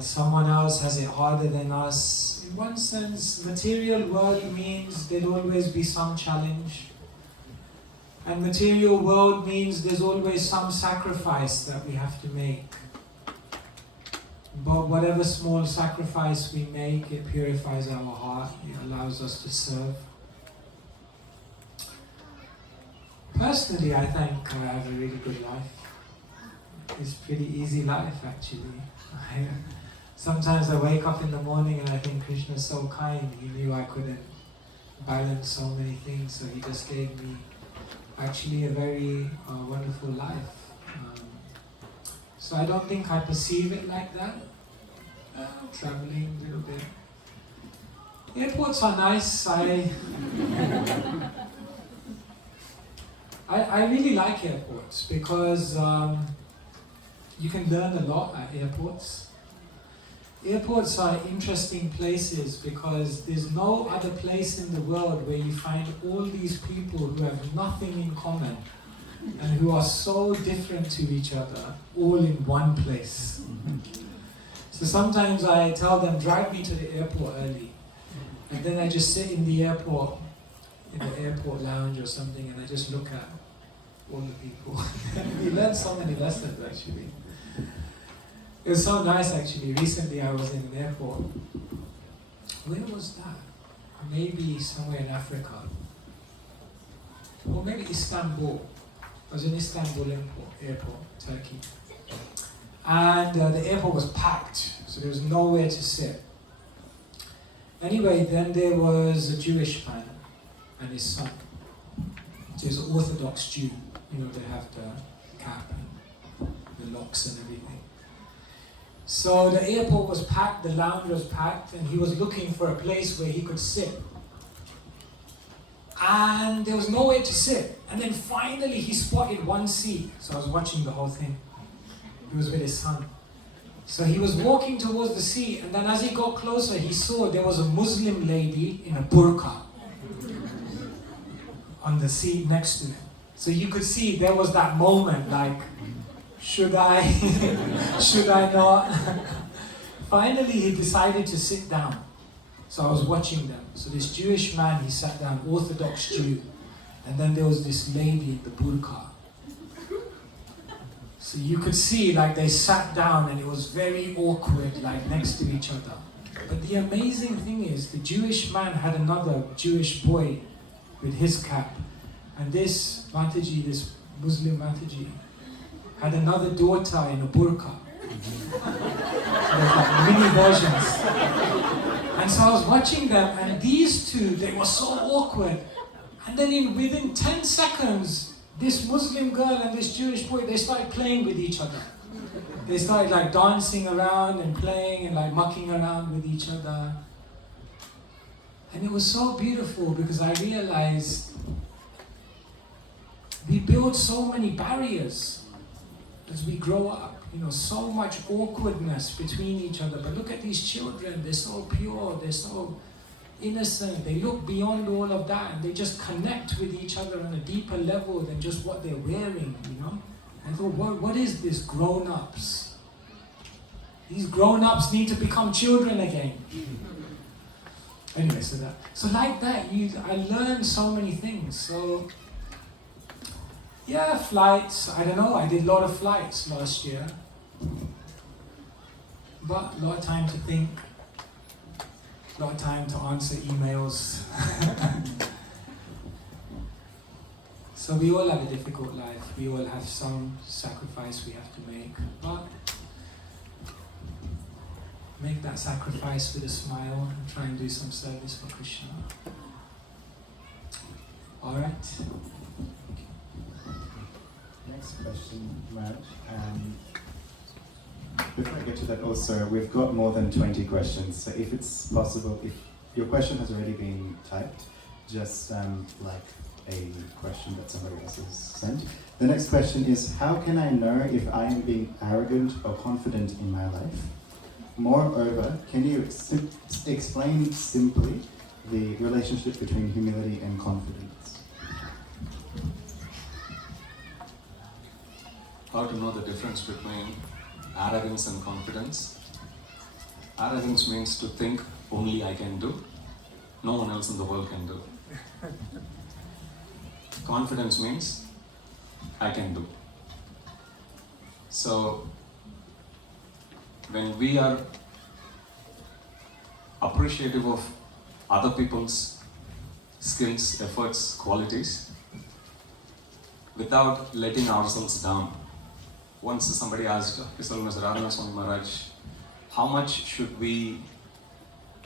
someone else has it harder than us. In one sense, material world means there'll always be some challenge. And material world means there's always some sacrifice that we have to make. But whatever small sacrifice we make, it purifies our heart, it allows us to serve. Personally, I think I have a really good life. It's a pretty easy life, actually. Sometimes I wake up in the morning and I think Krishna's so kind. He knew I couldn't balance so many things, so he just gave me actually a very wonderful life. So I don't think I perceive it like that. Traveling a little bit. Airports are nice. I really like airports because you can learn a lot at airports. Airports are interesting places because there's no other place in the world where you find all these people who have nothing in common and who are so different to each other, all in one place. So sometimes I tell them, drive me to the airport early. And then I just sit in the airport lounge or something, and I just look at all the people. You learn so many lessons, actually. It was so nice, actually. Recently I was in an airport. Where was that? Maybe somewhere in Africa. Or maybe Istanbul. I was in Istanbul airport, Turkey. And the airport was packed, so there was nowhere to sit. Anyway, then there was a Jewish man and his son. So he was an Orthodox Jew. They have the cap and the locks and everything. So the airport was packed, the lounge was packed, and he was looking for a place where he could sit. And there was nowhere to sit. And then finally he spotted one seat. So I was watching the whole thing. He was with his son. So he was walking towards the seat, and then as he got closer, he saw there was a Muslim lady in a burqa on the seat next to him. So you could see there was that moment like, should I, should I not? Finally he decided to sit down. So I was watching them. So this Jewish man, he sat down, Orthodox Jew. And then there was this lady in the burqa. So you could see like they sat down and it was very awkward, like next to each other. But the amazing thing is, the Jewish man had another Jewish boy with his cap. And this Mataji, this Muslim Mataji, had another daughter in a burqa. So there's like mini versions. And so I was watching them, and these two, they were so awkward. And then within 10 seconds, this Muslim girl and this Jewish boy, they started playing with each other. They started like dancing around and playing and like mucking around with each other. And it was so beautiful because I realized we build so many barriers as we grow up. You know, so much awkwardness between each other. But look at these children, they're so pure, they're so innocent. They look beyond all of that and they just connect with each other on a deeper level than just what they're wearing, you know? I thought, what is this grown-ups? These grown-ups need to become children again. Anyway, so like that, I learned so many things. So yeah, flights, I don't know, I did a lot of flights last year. But a lot of time to think, a lot of time to answer emails. So we all have a difficult life, we all have some sacrifice we have to make. But make that sacrifice with a smile and try and do some service for Krishna. Alright. Next question, Raj. Before I get to that also, we've got more than 20 questions, so if it's possible, if your question has already been typed, just like a question that somebody else has sent. The next question is, how can I know if I am being arrogant or confident in my life? Moreover, can you explain simply the relationship between humility and confidence? How to know the difference between arrogance and confidence? Arrogance means to think only I can do, no one else in the world can do. Confidence means I can do. So when we are appreciative of other people's skills, efforts, qualities, without letting ourselves down. Once somebody asked His Holiness Radha Swami Maharaj, how much should we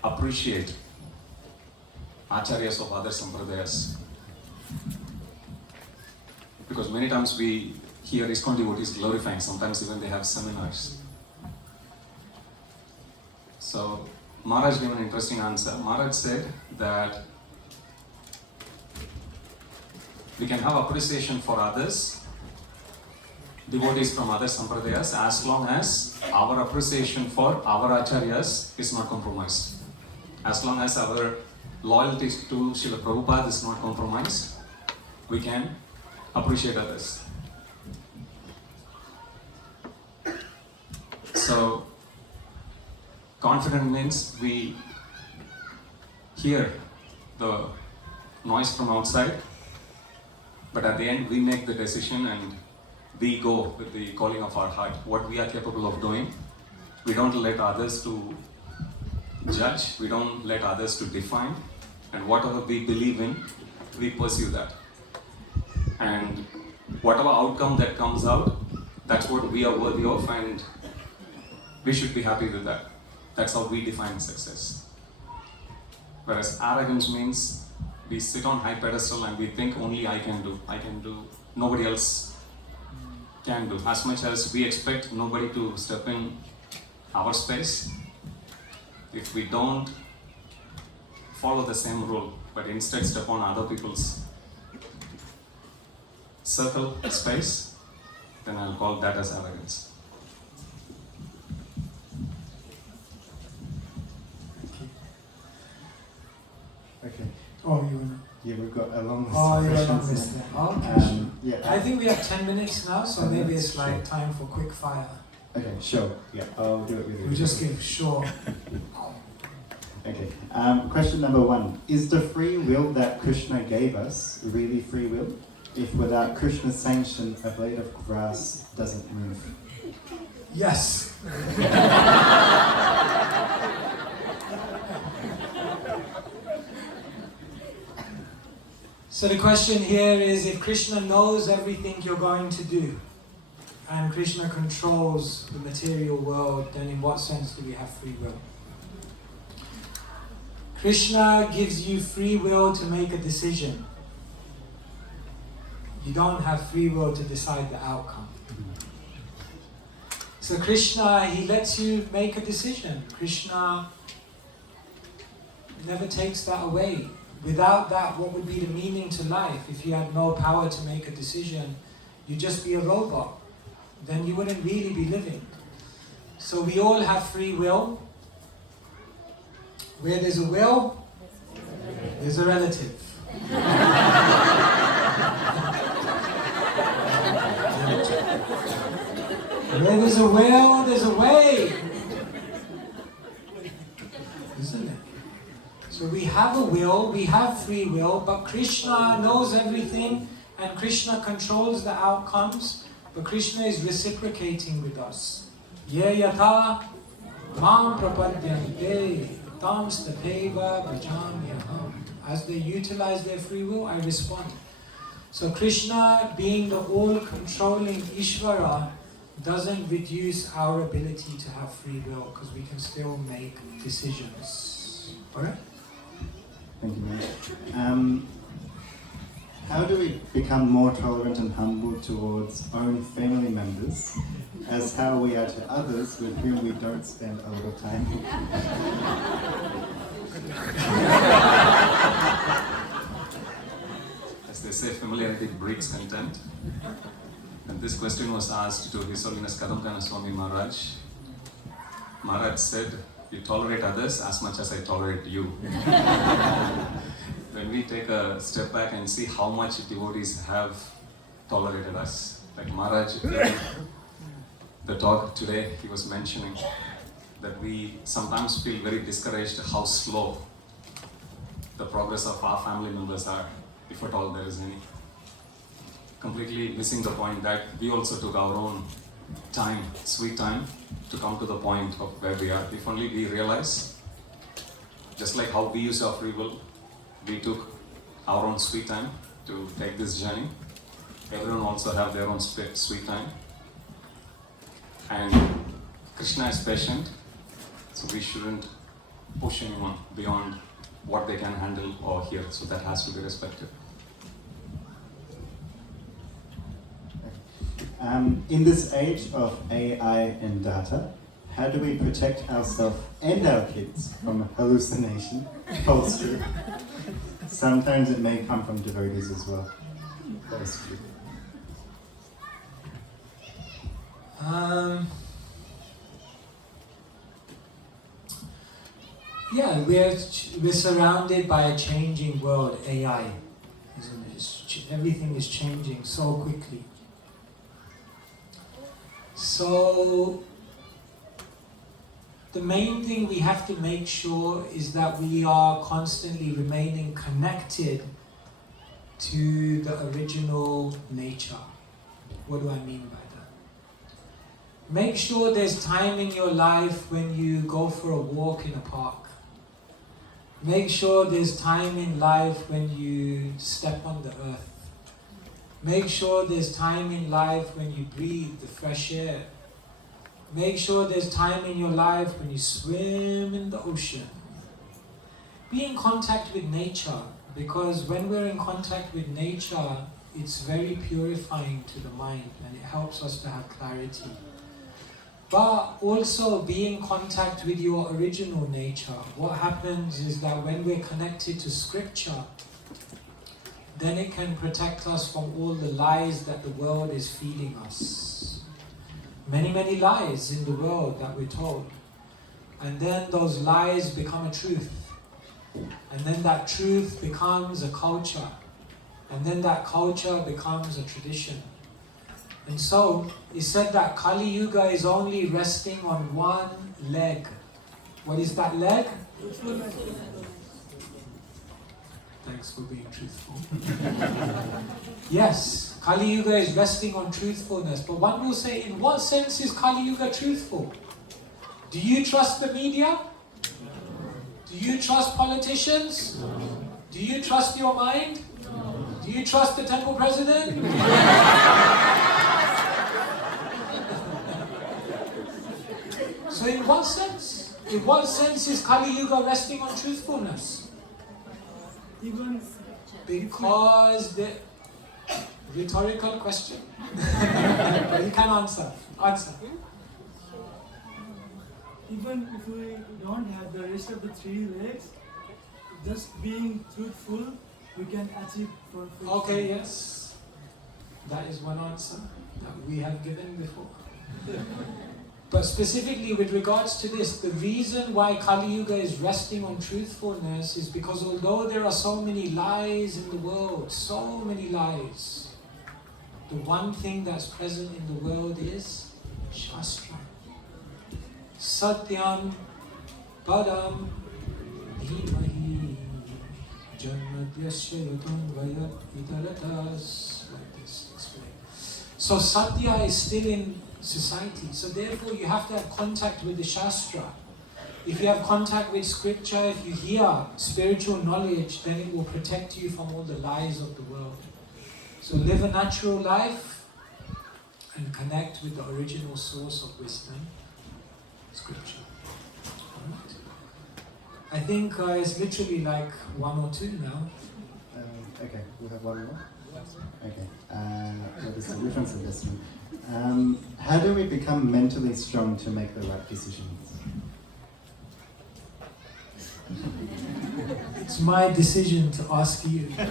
appreciate acharyas of other sampradayas? Because many times we hear ISKCON devotees glorifying, sometimes even they have seminars. So Maharaj gave an interesting answer. Maharaj said that we can have appreciation for others, devotees from other sampradayas, as long as our appreciation for our acharyas is not compromised. As long as our loyalty to Srila Prabhupada is not compromised, we can appreciate others. So, confident means we hear the noise from outside, but at the end we make the decision and we go with the calling of our heart, what we are capable of doing. We don't let others to judge, we don't let others to define, and whatever we believe in, we pursue that. And whatever outcome that comes out, that's what we are worthy of, and we should be happy with that. That's how we define success. Whereas arrogance means we sit on high pedestal and we think only I can do, nobody else can do. As much as we expect nobody to step in our space, if we don't follow the same rule, but instead step on other people's circle space, then I'll call that as arrogance. Okay. Oh, you wanna? Yeah, we've got a long list Oh, of you're a long questions. list there. Okay. Yeah. I think we have 10 minutes now, so 10 maybe minutes, it's like sure. time for quick fire. Okay, sure. Yeah, I'll do it with you. We'll just give short. Okay. Question number 1. Is the free will that Krishna gave us really free will? If without Krishna's sanction, a blade of grass doesn't move? Yes. So the question here is, if Krishna knows everything you're going to do, and Krishna controls the material world, then in what sense do we have free will? Krishna gives you free will to make a decision. You don't have free will to decide the outcome. So Krishna, he lets you make a decision. Krishna never takes that away. Without that, what would be the meaning to life? If you had no power to make a decision, you'd just be a robot. Then you wouldn't really be living. So we all have free will. Where there's a will, there's a relative. Where there's a will, there's a way. Isn't it? So we have a will, we have free will, but Krishna knows everything and Krishna controls the outcomes, but Krishna is reciprocating with us. Ye yatha mam prapadyante tam stapeva bhajamyaham. As they utilize their free will, I respond. So Krishna, being the all-controlling Ishvara, doesn't reduce our ability to have free will, because we can still make decisions. Alright? Thank you, man. How do we become more tolerant and humble towards own family members, as how we are to others with whom we don't spend a lot of time? As they say, familiarity breeds contempt. And this question was asked to His Holiness Kadamkana Swami Maharaj. Maharaj said, "You tolerate others as much as I tolerate you." When we take a step back and see how much devotees have tolerated us, like Maharaj, the talk today, he was mentioning that we sometimes feel very discouraged how slow the progress of our family members are, if at all there is any. Completely missing the point that we also took our own time, sweet time, to come to the point of where we are. If only we realize, just like how we use our free will, we took our own sweet time to take this journey. Everyone also have their own sweet time. And Krishna is patient, so we shouldn't push anyone beyond what they can handle or hear, so that has to be respected. In this age of AI and data, how do we protect ourselves and our kids from hallucination, false truth? Sometimes it may come from devotees as well. False truth. Yeah, we're surrounded by a changing world, AI, isn't it? Everything is changing so quickly. So the main thing we have to make sure is that we are constantly remaining connected to the original nature. What do I mean by that? Make sure there's time in your life when you go for a walk in a park. Make sure there's time in life when you step on the earth. Make sure there's time in life when you breathe the fresh air. Make sure there's time in your life when you swim in the ocean. Be in contact with nature, because when we're in contact with nature, it's very purifying to the mind and it helps us to have clarity. but also be in contact with your original nature. What happens is that when we're connected to scripture, then it can protect us from all the lies that the world is feeding us. Many, many lies in the world that we're told. And then those lies become a truth. And then that truth becomes a culture. And then that culture becomes a tradition. And so, he said that Kali Yuga is only resting on one leg. What is that leg? Thanks for being truthful. Yes, Kali Yuga is resting on truthfulness. But one will say, in what sense is Kali Yuga truthful? Do you trust the media? Do you trust politicians? Do you trust your mind? Do you trust the temple president? So in what sense? In what sense is Kali Yuga resting on truthfulness? Because the rhetorical question. But you can answer. Answer. Even if we don't have the rest of the three legs, just being truthful, we can achieve perfection. Okay, yes. That is one answer that we have given before. But specifically with regards to this, the reason why Kali Yuga is resting on truthfulness is because although there are so many lies in the world, so many lies, the one thing that's present in the world is Shastra. Satyam Padam Dhimahi Janmadyasya Yudam Vayat Idalatas. Like this, explain. So Satya is still in society. So therefore you have to have contact with the Shastra. If you have contact with scripture, if you hear spiritual knowledge, then it will protect you from all the lies of the world. So live a natural life and connect with the original source of wisdom, scripture. Alright. I think it's literally like 1 or 2 now. Okay, we have one more. Okay, what is the reference of this one? How do we become mentally strong to make the right decisions? It's my decision to ask you. A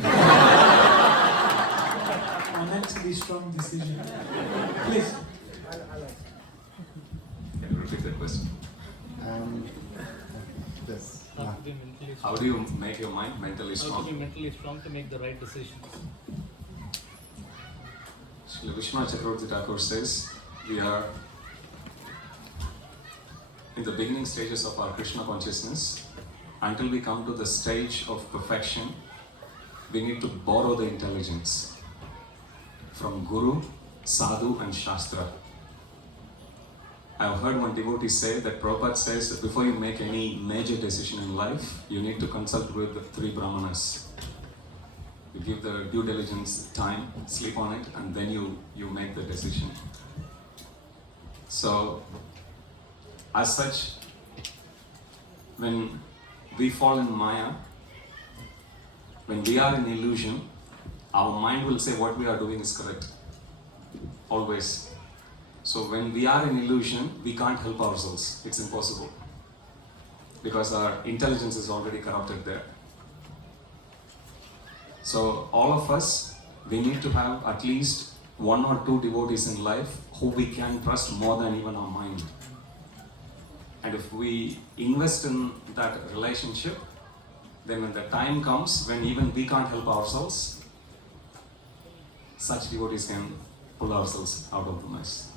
mentally strong decision. Please. Can you repeat that question? This. How to be mentally How strong? do you make your mind mentally How to strong? be mentally strong to make the right decisions? Srila Vishnu Chakravarti Thakur says, we are in the beginning stages of our Krishna consciousness. Until we come to the stage of perfection, we need to borrow the intelligence from Guru, Sadhu and Shastra. I have heard one devotee say that Prabhupada says that before you make any major decision in life, you need to consult with the 3 Brahmanas. You give the due diligence time, sleep on it, and then you make the decision. So, as such, when we fall in Maya, when we are in illusion, our mind will say what we are doing is correct. Always. So when we are in illusion, we can't help ourselves. It's impossible. Because our intelligence is already corrupted there. So all of us, we need to have at least 1 or 2 devotees in life who we can trust more than even our mind. And if we invest in that relationship, then when the time comes when even we can't help ourselves, such devotees can pull ourselves out of the mess.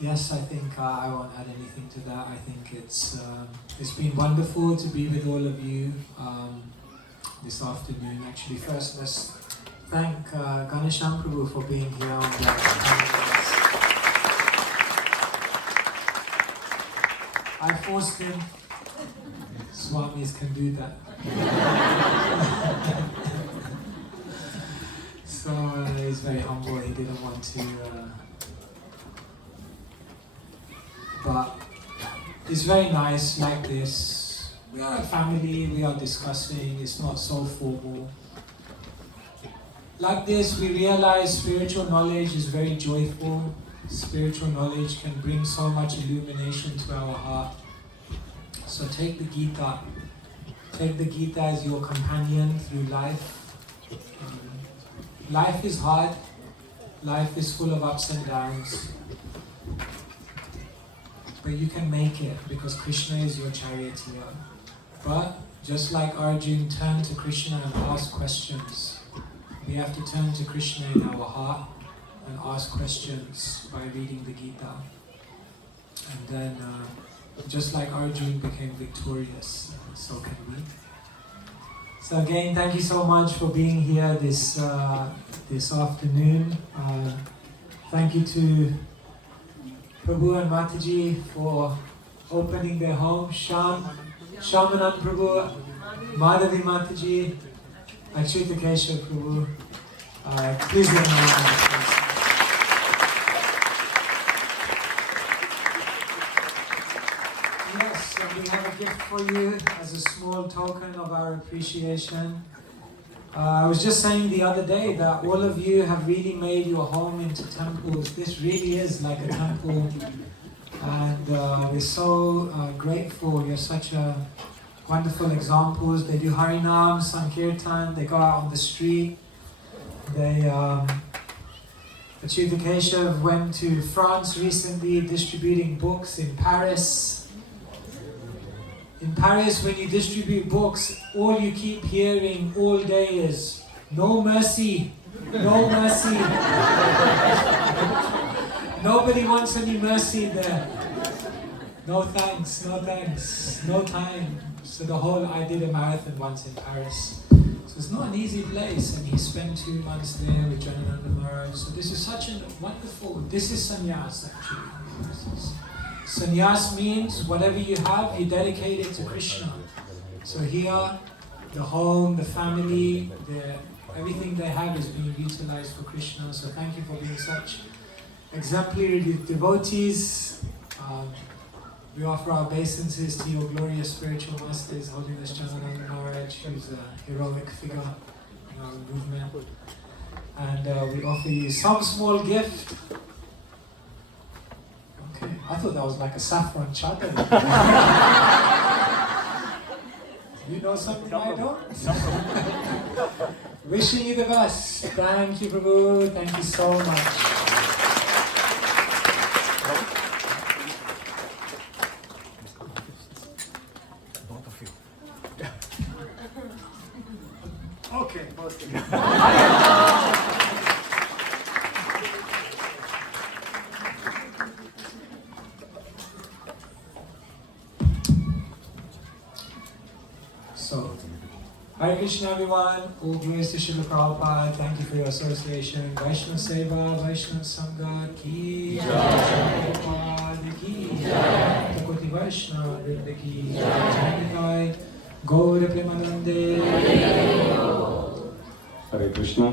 Yes, I think I won't add anything to that. I think it's been wonderful to be with all of you this afternoon. Actually, first let's thank Ganesham Prabhu for being here on the I forced him. Swamis can do that. So he's very humble. He didn't want to. But it's very nice like this. We are a family, we are discussing, it's not so formal. like this, we realize spiritual knowledge is very joyful. Spiritual knowledge can bring so much illumination to our heart. So take the Gita. Take the Gita as your companion through life. Life is hard. Life is full of ups and downs. But you can make it because Krishna is your charioteer. But just like Arjun turned to Krishna and asked questions, we have to turn to Krishna in our heart and ask questions by reading the Gita. And then, just like Arjun became victorious, so can we. So again, thank you so much for being here this afternoon. Thank you to Prabhu and Mataji for opening their home. Shamanand Prabhu, Madhavi Mataji, Achyuta Keshava Prabhu. Please give me a round. Yes, and we have a gift for you as a small token of our appreciation. I was just saying the other day that all of you have really made your home into temples. This really is like a temple. And we're so grateful. You're such wonderful examples. They do Harinam, Sankirtan, they go out on the street. Achyuta Keshava went to France recently distributing books in Paris. In Paris, when you distribute books, all you keep hearing all day is, no mercy, no mercy. Nobody wants any mercy there. No thanks, no thanks, no time. So I did a marathon once in Paris. So it's not an easy place, and he spent 2 months there with Janananda Maharaj. So this is such a wonderful, this is sannyas actually. Sannyas means whatever you have, you dedicate it to Krishna. So here, the home, the family, everything they have is being utilized for Krishna. So thank you for being such exemplary devotees. We offer our obeisances to your glorious spiritual masters, Holiness Janananda Maharaj, who's a heroic figure in our movement. And we offer you some small gift. Okay, I thought that was like a saffron chadar. You know something I don't? Wishing you the best. Thank you, Prabhu. Thank you so much. Okay, both of you. So, Hare Krishna everyone, all glories to Srila Prabhupada, thank you for your association. Vaishnava Seva, Vaishnava Sangha, Ki Jai, Prabhupada Ki Jai, Takoti Vaishnava Vrinda Ki Jai, Gaura Premanande. Hare Krishna.